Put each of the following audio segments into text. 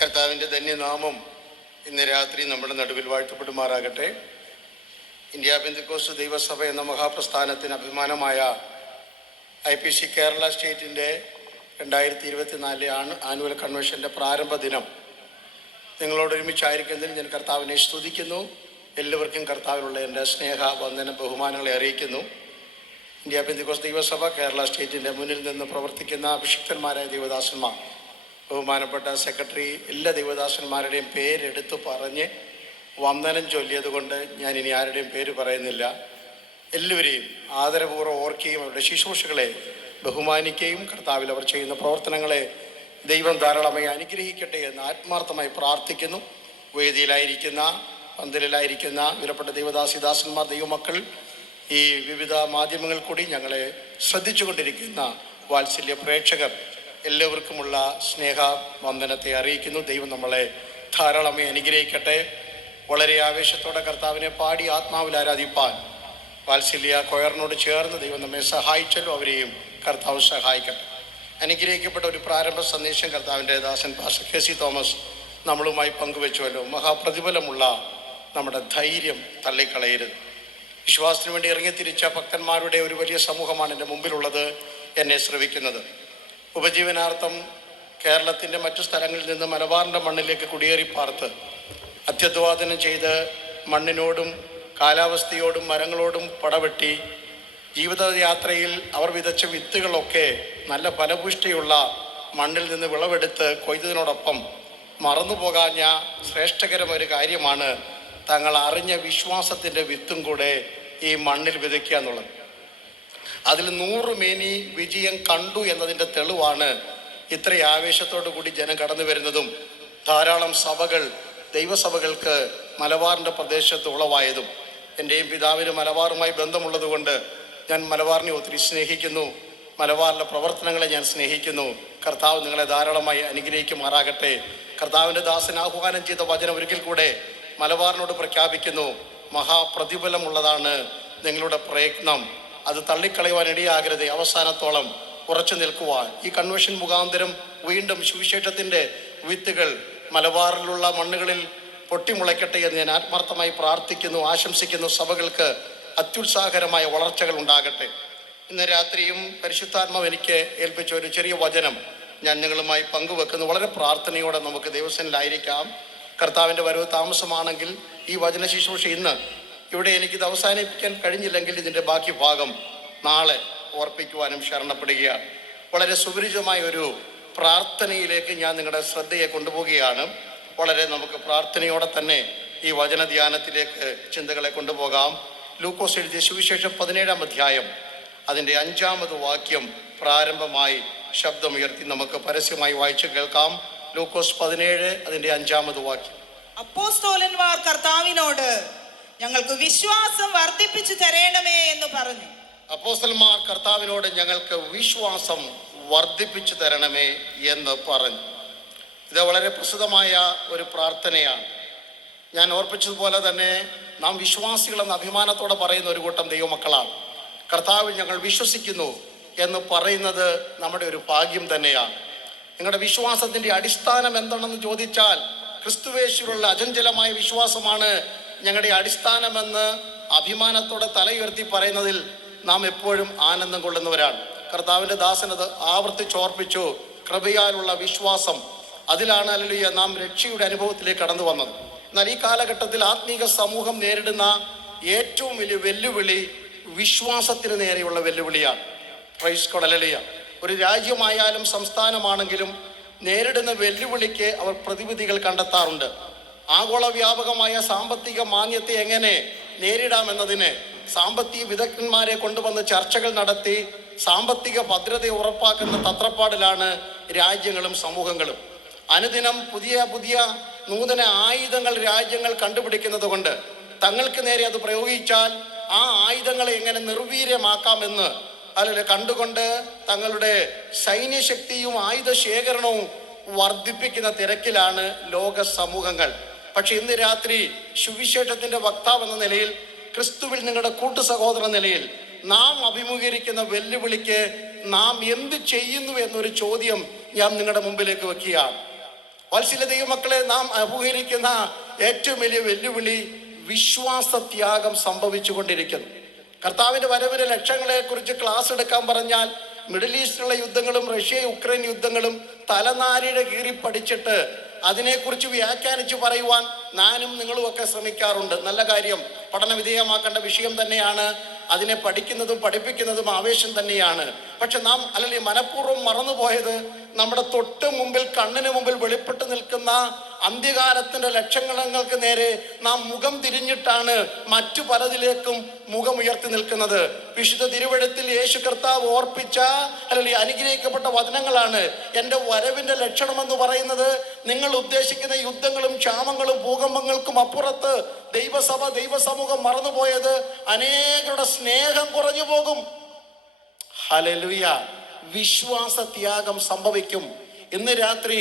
കർത്താവിൻ്റെ ധന്യനാമം ഇന്ന് രാത്രി നമ്മുടെ നടുവിൽ വാഴ്ത്തപ്പെടുമാറാകട്ടെ. ഇന്ത്യ പെന്തക്കോസ്ത് ദൈവസഭ എന്ന മഹാപ്രസ്ഥാനത്തിന് അഭിമാനമായ IPC കേരള സ്റ്റേറ്റിൻ്റെ 2024 ആനുവൽ കൺവെൻഷൻ്റെ പ്രാരംഭ ദിനം നിങ്ങളോടൊരുമിച്ചായിരിക്കുന്നതിൽ ഞാൻ കർത്താവിനെ സ്തുതിക്കുന്നു. എല്ലാവർക്കും കർത്താവിലുള്ള എൻ്റെ സ്നേഹ വന്ദന ബഹുമാനങ്ങളെ അറിയിക്കുന്നു. ഇന്ത്യ പെന്തക്കോസ്ത് ദൈവസഭ കേരള സ്റ്റേറ്റിൻ്റെ മുന്നിൽ നിന്ന് പ്രവർത്തിക്കുന്ന അഭിഷിക്തന്മാരായ ദൈവദാസന്മാർ, ബഹുമാനപ്പെട്ട സെക്രട്ടറി, എല്ലാ ദൈവദാസന്മാരുടെയും പേരെടുത്ത് പറഞ്ഞ് വന്ദനം ചൊല്ലിയതുകൊണ്ട് ഞാൻ ഇനി ആരുടെയും പേര് പറയുന്നില്ല. എല്ലാവരെയും ആദരപൂർവ്വം ഓർക്കുകയും അവരുടെ ശുശ്രൂഷകളെ ബഹുമാനിക്കുകയും കർത്താവിൽ അവർ ചെയ്യുന്ന പ്രവർത്തനങ്ങളെ ദൈവം ധാരാളമായി അനുഗ്രഹിക്കട്ടെ എന്ന് ആത്മാർത്ഥമായി പ്രാർത്ഥിക്കുന്നു. വേദിയിലായിരിക്കുന്ന, പന്തലിലായിരിക്കുന്ന വിലപ്പെട്ട ദൈവദാസിദാസന്മാർ, ദൈവമക്കൾ, ഈ വിവിധ മാധ്യമങ്ങളിൽ കൂടി ഞങ്ങളെ ശ്രദ്ധിച്ചു കൊണ്ടിരിക്കുന്ന വാത്സല്യ പ്രേക്ഷകർ എല്ലാവർക്കുമുള്ള സ്നേഹ വന്ദനത്തെ അറിയിക്കുന്നു. ദൈവം നമ്മളെ ധാരാളമായി അനുഗ്രഹിക്കട്ടെ. വളരെ ആവേശത്തോടെ കർത്താവിനെ പാടി ആത്മാവിൽ ആരാധിപ്പാൻ വാത്സല്യ കൊയറിനോട് ചേർന്ന് ദൈവം നമ്മെ സഹായിച്ചല്ലോ. അവരെയും കർത്താവ് സഹായിക്കട്ടെ. അനുഗ്രഹിക്കപ്പെട്ട ഒരു പ്രാരംഭ സന്ദേശം കർത്താവിൻ്റെ ദാസൻ പാസ്റ്റർ KC തോമസ് നമ്മളുമായി പങ്കുവെച്ചുവല്ലോ. മഹാപ്രതിഫലമുള്ള നമ്മുടെ ധൈര്യം തള്ളിക്കളയരുത്. വിശ്വാസത്തിന് വേണ്ടി ഇറങ്ങിത്തിരിച്ച ഭക്തന്മാരുടെ ഒരു വലിയ സമൂഹമാണ് എൻ്റെ മുമ്പിലുള്ളത്, എന്നെ ശ്രവിക്കുന്നത്. ഉപജീവനാർത്ഥം കേരളത്തിൻ്റെ മറ്റു സ്ഥലങ്ങളിൽ നിന്ന് മലബാറിൻ്റെ മണ്ണിലേക്ക് കുടിയേറി പാർത്ത് അത്യധ്വാദനം ചെയ്ത് മണ്ണിനോടും കാലാവസ്ഥയോടും മരങ്ങളോടും പടവെട്ടി ജീവിതയാത്രയിൽ അവർ വിതച്ച വിത്തുകളൊക്കെ നല്ല ഫലപുഷ്ടിയുള്ള മണ്ണിൽ നിന്ന് വിളവെടുത്ത് കൊയ്തതിനോടൊപ്പം മറന്നുപോകാഞ്ഞ ശ്രേഷ്ഠകരമൊരു കാര്യമാണ് തങ്ങൾ അറിഞ്ഞ വിശ്വാസത്തിൻ്റെ വിത്തും കൂടെ ഈ മണ്ണിൽ വിതയ്ക്കുക എന്നുള്ളത്. അതിൽ 100 മേനി വിജയം കണ്ടു എന്നതിൻ്റെ തെളിവാണ് ഇത്ര ആവേശത്തോടു കൂടി ജനം കടന്നു വരുന്നതും ധാരാളം സഭകൾ, ദൈവസഭകൾക്ക് മലബാറിൻ്റെ പ്രദേശത്ത് ഉളവായതും. എൻ്റെയും പിതാവിന് മലബാറുമായി ബന്ധമുള്ളത് കൊണ്ട് ഞാൻ മലബാറിനെ ഒത്തിരി സ്നേഹിക്കുന്നു. മലബാറിലെ പ്രവർത്തനങ്ങളെ ഞാൻ സ്നേഹിക്കുന്നു. കർത്താവ് നിങ്ങളെ ധാരാളമായി അനുഗ്രഹിക്കുമാറാകട്ടെ. കർത്താവിൻ്റെ ദാസൻ ആഹ്വാനം ചെയ്ത വചനം ഒരിക്കൽ കൂടെ മലബാറിനോട് പ്രഖ്യാപിക്കുന്നു. മഹാപ്രതിഫലമുള്ളതാണ് നിങ്ങളുടെ പ്രയത്നം. അത് തള്ളിക്കളയുവാൻ ഇടയാകരുത്. അവസാനത്തോളം ഉറച്ചു നിൽക്കുവാൻ ഈ കൺവെൻഷൻ മുഖാന്തരം വീണ്ടും സുവിശേഷത്തിൻ്റെ വിത്തുകൾ മലബാറിലുള്ള മണ്ണുകളിൽ പൊട്ടിമുളയ്ക്കട്ടെ എന്ന് ഞാൻ ആത്മാർത്ഥമായി പ്രാർത്ഥിക്കുന്നു, ആശംസിക്കുന്നു. സഭകൾക്ക് അത്യുത്സാഹകരമായ വളർച്ചകൾ ഉണ്ടാകട്ടെ. ഇന്ന് രാത്രിയും പരിശുദ്ധാത്മാവ് എനിക്ക് ഏൽപ്പിച്ച ഒരു ചെറിയ വചനം ഞാൻ നിങ്ങളുമായി പങ്കുവെക്കുന്നു. വളരെ പ്രാർത്ഥനയോടെ നമുക്ക് ദൈവസന്നിധിയിലായിരിക്കാം. കർത്താവിൻ്റെ വരവ് താമസമാണെങ്കിൽ ഈ വചന ശുശ്രൂഷ ഇന്ന് ഇവിടെ എനിക്കിത് അവസാനിപ്പിക്കാൻ കഴിഞ്ഞില്ലെങ്കിൽ ഇതിൻ്റെ ബാക്കി ഭാഗം നാളെ ഓർപ്പിക്കുവാനും ശരണപ്പെടുകയാണ്. വളരെ സുപരിചിതമായ ഒരു പ്രാർത്ഥനയിലേക്ക് ഞാൻ നിങ്ങളുടെ ശ്രദ്ധയെ കൊണ്ടുപോവുകയാണ്. വളരെ നമുക്ക് പ്രാർത്ഥനയോടെ തന്നെ ഈ വചനധ്യാനത്തിലേക്ക് ചിന്തകളെ കൊണ്ടുപോകാം. ലൂക്കോസ് എഴുതിയ സുവിശേഷം 17-ാം അധ്യായം അതിൻ്റെ 5-ാമത് വാക്യം പ്രാരംഭമായി ശബ്ദമുയർത്തി നമുക്ക് പരസ്യമായി വായിച്ചു കേൾക്കാം. ലൂക്കോസ് 17 അതിൻ്റെ 5-ാമത് വാക്യം. അപ്പോസ്തലന്മാർ കർത്താവിനോട് ഞങ്ങൾക്ക് വിശ്വാസം വർദ്ധിപ്പിച്ചു തരണമേ എന്ന് പറഞ്ഞു. അപ്പോസ്തലന്മാർ കർത്താവിനോട് ഞങ്ങൾക്ക് വിശ്വാസം വർദ്ധിപ്പിച്ചു തരണമേ എന്ന് പറഞ്ഞു. ഇത് വളരെ പ്രസിദ്ധമായ ഒരു പ്രാർത്ഥനയാണ്. ഞാൻ ഓർപ്പിച്ചതുപോലെ തന്നെ നാം വിശ്വാസികളെന്ന് അഭിമാനത്തോടെ പറയുന്ന ഒരു കൂട്ടം ദൈവമക്കളാണ്. കർത്താവിൽ ഞങ്ങൾ വിശ്വസിക്കുന്നു എന്ന് പറയുന്നത് നമ്മുടെ ഒരു ഭാഗ്യം തന്നെയാണ്. നിങ്ങളുടെ വിശ്വാസത്തിൻ്റെ അടിസ്ഥാനം എന്താണെന്ന് ചോദിച്ചാൽ ക്രിസ്തുവേശുവിലുള്ള അചഞ്ചലമായ വിശ്വാസമാണ് ഞങ്ങളുടെ അടിസ്ഥാനമെന്ന് അഭിമാനത്തോടെ തലയുയർത്തി പറയുന്നതിൽ നാം എപ്പോഴും ആനന്ദം കൊള്ളുന്നവരാണ്. കർത്താവിൻ്റെ ദാസനത് ആവർത്തിച്ചോർപ്പിച്ചു. കൃപയാലുള്ള വിശ്വാസം, അതിലാണ് ഹല്ലേലൂയ നാം രക്ഷയുടെ അനുഭവത്തിലേക്ക് കടന്നു വന്നത്. എന്നാൽ ഈ കാലഘട്ടത്തിൽ ആത്മീക സമൂഹം നേരിടുന്ന ഏറ്റവും വലിയ വെല്ലുവിളി വിശ്വാസത്തിന് നേരെയുള്ള വെല്ലുവിളിയാണ്. Praise God, hallelujah. ഒരു രാജ്യമായാലും സംസ്ഥാനമാണെങ്കിലും നേരിടുന്ന വെല്ലുവിളിക്ക് അവർ പ്രതിവിധികൾ കണ്ടെത്താറുണ്ട്. ആഗോള വ്യാപകമായ സാമ്പത്തിക മാന്ദ്യത്തെ എങ്ങനെ നേരിടാമെന്നതിന് സാമ്പത്തിക വിദഗ്ധന്മാരെ കൊണ്ടുവന്ന് ചർച്ചകൾ നടത്തി സാമ്പത്തിക ഭദ്രത ഉറപ്പാക്കുന്ന തത്രപ്പാടിലാണ് രാജ്യങ്ങളും സമൂഹങ്ങളും. അനുദിനം പുതിയ പുതിയ നൂതന ആയുധങ്ങൾ രാജ്യങ്ങൾ കണ്ടുപിടിക്കുന്നത് കൊണ്ട് തങ്ങൾക്ക് നേരെ അത് പ്രയോഗിച്ചാൽ ആ ആയുധങ്ങളെ എങ്ങനെ നിർവീര്യമാക്കാമെന്ന് അല്ലെങ്കിൽ കണ്ടുകൊണ്ട് തങ്ങളുടെ സൈന്യശക്തിയും ആയുധ ശേഖരണവും വർദ്ധിപ്പിക്കുന്ന തിരക്കിലാണ് ലോക സമൂഹങ്ങൾ. പക്ഷെ ഇന്ന് രാത്രി സുവിശേഷത്തിൻ്റെ വക്താവ് എന്ന നിലയിൽ, ക്രിസ്തുവിൽ നിങ്ങളുടെ കൂട്ടു സഹോദര നിലയിൽ നാം അഭിമുഖീകരിക്കുന്ന വെല്ലുവിളിക്ക് നാം എന്ത് ചെയ്യുന്നു എന്നൊരു ചോദ്യം ഞാൻ നിങ്ങളുടെ മുമ്പിലേക്ക് വെക്കുകയാണ്. വാത്സല്യ ദൈവമക്കളെ, നാം അഭിമുഖീകരിക്കുന്ന ഏറ്റവും വലിയ വെല്ലുവിളി വിശ്വാസത്യാഗം സംഭവിച്ചു കൊണ്ടിരിക്കുന്നു. കർത്താവിൻ്റെ വരവിൻ്റെ ലക്ഷ്യങ്ങളെക്കുറിച്ച് ക്ലാസ് എടുക്കാൻ പറഞ്ഞാൽ മിഡിൽ ഈസ്റ്റിലുള്ള യുദ്ധങ്ങളും റഷ്യ യുക്രൈൻ യുദ്ധങ്ങളും തലനാരിയുടെ കീറി പഠിച്ചിട്ട് അതിനെക്കുറിച്ച് വ്യാഖ്യാനിച്ച് പറയുവാൻ ഞാനും നിങ്ങളുമൊക്കെ ശ്രമിക്കാറുണ്ട്. നല്ല കാര്യം, പഠന വിധേയമാക്കേണ്ട വിഷയം തന്നെയാണ്. അതിനെ പഠിക്കുന്നതും പഠിപ്പിക്കുന്നതും ആവേശം തന്നെയാണ്. പക്ഷെ നാം അല്ലെങ്കിൽ മനഃപൂർവ്വം മറന്നുപോയത് നമ്മുടെ തൊട്ട് മുമ്പിൽ കണ്ണിന് മുമ്പിൽ വെളിപ്പെട്ട് നിൽക്കുന്ന അന്ത്യകാലത്തിൻ്റെ ലക്ഷണങ്ങൾക്ക് നേരെ നാം മുഖം തിരിഞ്ഞിട്ടാണ് മറ്റു പലതിലേക്കും മുഖം ഉയർത്തി നിൽക്കുന്നത്. വിശുദ്ധ തിരുവെഴുത്തിൽ യേശു കർത്താവ് ഓർപ്പിച്ച അല്ലെങ്കിൽ അനുഗ്രഹിക്കപ്പെട്ട വചനങ്ങളാണ്. എൻ്റെ വരവിൻ്റെ ലക്ഷണമെന്ന് പറയുന്നത് നിങ്ങൾ ഉദ്ദേശിക്കുന്ന യുദ്ധങ്ങളും ക്ഷാമങ്ങളും ഭൂകമ്പങ്ങൾക്കും അപ്പുറത്ത് ദൈവസഭ ദൈവസമൂഹം മറന്നുപോയത് അനേകരുടെ സ്നേഹം കുറഞ്ഞു പോകും. ഹല്ലേലൂയ. വിശ്വാസത്യാഗം സംഭവിക്കും. ഇന്ന് രാത്രി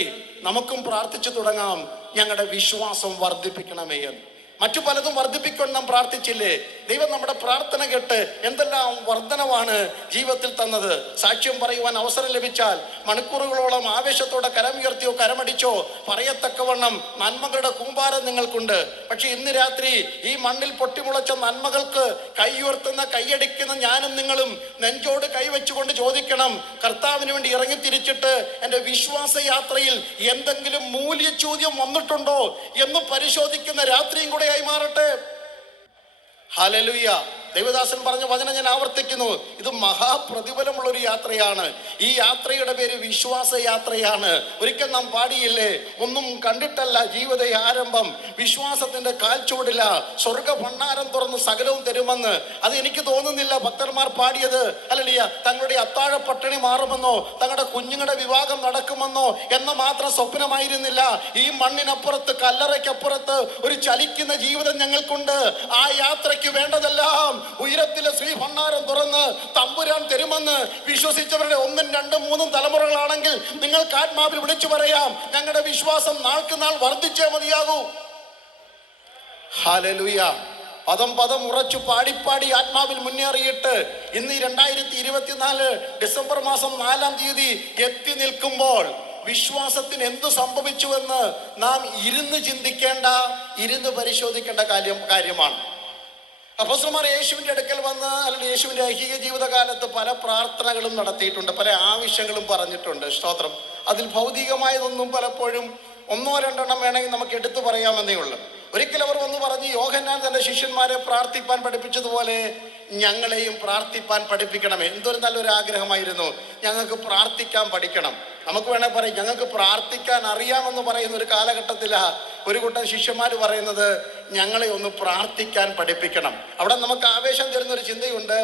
നമുക്കും പ്രാർത്ഥിച്ചു തുടങ്ങാം, ഞങ്ങളുടെ വിശ്വാസം വർദ്ധിപ്പിക്കണമേ എന്ന്. മറ്റു പലതും വർദ്ധിപ്പിക്കൊണ്ട് നാം പ്രാർത്ഥിച്ചില്ലേ? ദൈവം നമ്മുടെ പ്രാർത്ഥന കേട്ട് എന്തെല്ലാം വർധനവാണ് ജീവിതത്തിൽ തന്നത്. സാക്ഷ്യം പറയുവാൻ അവസരം ലഭിച്ചാൽ മണിക്കൂറുകളോളം ആവേശത്തോടെ കരമുയർത്തിയോ കരമടിച്ചോ പറയത്തക്കവണ്ണം നന്മകളുടെ കൂമ്പാരം നിങ്ങൾക്കുണ്ട്. പക്ഷെ ഇന്ന് രാത്രി ഈ മണ്ണിൽ പൊട്ടിമുളച്ച നന്മകൾക്ക് കൈയുയർത്തുന്ന കൈയടിക്കുന്ന ഞാനും നിങ്ങളും നെഞ്ചോട് കൈവച്ചുകൊണ്ട് ചോദിക്കണം, കർത്താവിന് വേണ്ടി ഇറങ്ങിത്തിരിച്ചിട്ട് എൻ്റെ വിശ്വാസ യാത്രയിൽ എന്തെങ്കിലും മൂല്യചോദ്യം വന്നിട്ടുണ്ടോ എന്ന് പരിശോധിക്കുന്ന രാത്രിയും കൂടെ ആയി മാറട്ടെ. ഹല്ലേലൂയ. ദൈവദാസൻ പറഞ്ഞ വചനം ഞാൻ ആവർത്തിക്കുന്നു. ഇത് മഹാപ്രതിഫലമുള്ള ഒരു യാത്രയാണ്. ഈ യാത്രയുടെ പേര് വിശ്വാസ യാത്രയാണ്. ഒരിക്കൽ നാം പാടിയില്ലേ, ഒന്നും കണ്ടിട്ടല്ല ജീവിത ആരംഭം, വിശ്വാസത്തിന്റെ കാൽച്ചുവടില സ്വർഗ ഭണ്ഡാരം തുറന്ന് സകലവും തരുമെന്ന്. അത് എനിക്ക് തോന്നുന്നില്ല ഭക്തന്മാർ പാടിയത് അല്ലല്ല തങ്ങളുടെ അത്താഴ പട്ടിണി മാറുമെന്നോ തങ്ങളുടെ കുഞ്ഞുങ്ങളുടെ വിവാഹം നടക്കുമെന്നോ എന്ന മാത്രം സ്വപ്നമായിരുന്നില്ല. ഈ മണ്ണിനപ്പുറത്ത് കല്ലറയ്ക്കപ്പുറത്ത് ഒരു ചലിക്കുന്ന ജീവിതം ഞങ്ങൾക്കുണ്ട്. ആ യാത്രയ്ക്ക് വേണ്ടതെല്ലാം ഉയരത്തിലെ ശ്രീ ഭണ്ഡാരം തുറന്ന് തമ്പുരാൻ തരുമെന്ന് വിശ്വസിച്ചവരുടെ 1, 2, 3 തലമുറകളാണെങ്കിൽ നിങ്ങൾക്ക് ആത്മാവിൽ വിളിച്ചു പറയാം, ഞങ്ങളുടെ വിശ്വാസം നാൾക്ക് നാൾ വർദ്ധിച്ചേ മതിയാകൂ. ഹല്ലേലൂയ. പദം ഉറച്ചു പാടിപ്പാടി ആത്മാവിൽ മുന്നേറിയിട്ട് ഇന്ന് 2024 ഡിസംബർ മാസം 4-ാം തീയതി എത്തി നിൽക്കുമ്പോൾ വിശ്വാസത്തിന് എന്ത് സംഭവിച്ചുവെന്ന് നാം ഇരുന്ന് ചിന്തിക്കേണ്ട, ഇരുന്ന് പരിശോധിക്കേണ്ട കാര്യമാണ്. അപ്പോസ്തലന്മാർ യേശുവിൻ്റെ അടുക്കൽ വന്ന് അല്ലെങ്കിൽ യേശുവിൻ്റെ ഐഹിക ജീവിതകാലത്ത് പല പ്രാർത്ഥനകളും നടത്തിയിട്ടുണ്ട്, പല ആവശ്യങ്ങളും പറഞ്ഞിട്ടുണ്ട്. സ്തോത്രം. അതിൽ ഭൗതികമായതൊന്നും പലപ്പോഴും 1-2 വേണമെങ്കിൽ നമുക്ക് എടുത്തു പറയാമെന്നേ ഉള്ളൂ. ഒരിക്കൽ അവർ വന്ന് പറഞ്ഞ്, യോഹന്നാൻ തൻ്റെ ശിഷ്യന്മാരെ പ്രാർത്ഥിപ്പാൻ പഠിപ്പിച്ചതുപോലെ ഞങ്ങളെയും പ്രാർത്ഥിപ്പാൻ പഠിപ്പിക്കണമേ. എന്തൊരു നല്ലൊരു ആഗ്രഹമായിരുന്നു. ഞങ്ങൾക്ക് പ്രാർത്ഥിക്കാൻ പഠിക്കണം. നമുക്ക് വേണേൽ പറയും, ഞങ്ങൾക്ക് പ്രാർത്ഥിക്കാൻ അറിയാമെന്ന് പറയുന്ന ഒരു കാലഘട്ടത്തിലാണ് ഒരു കൂട്ടം ശിഷ്യന്മാർ പറയുന്നത്, ഞങ്ങളെ ഒന്ന് പ്രാർത്ഥിക്കാൻ പഠിപ്പിക്കണം. അവിടെ നമുക്ക് ആവേശം തരുന്നൊരു ചിന്തയുണ്ട്.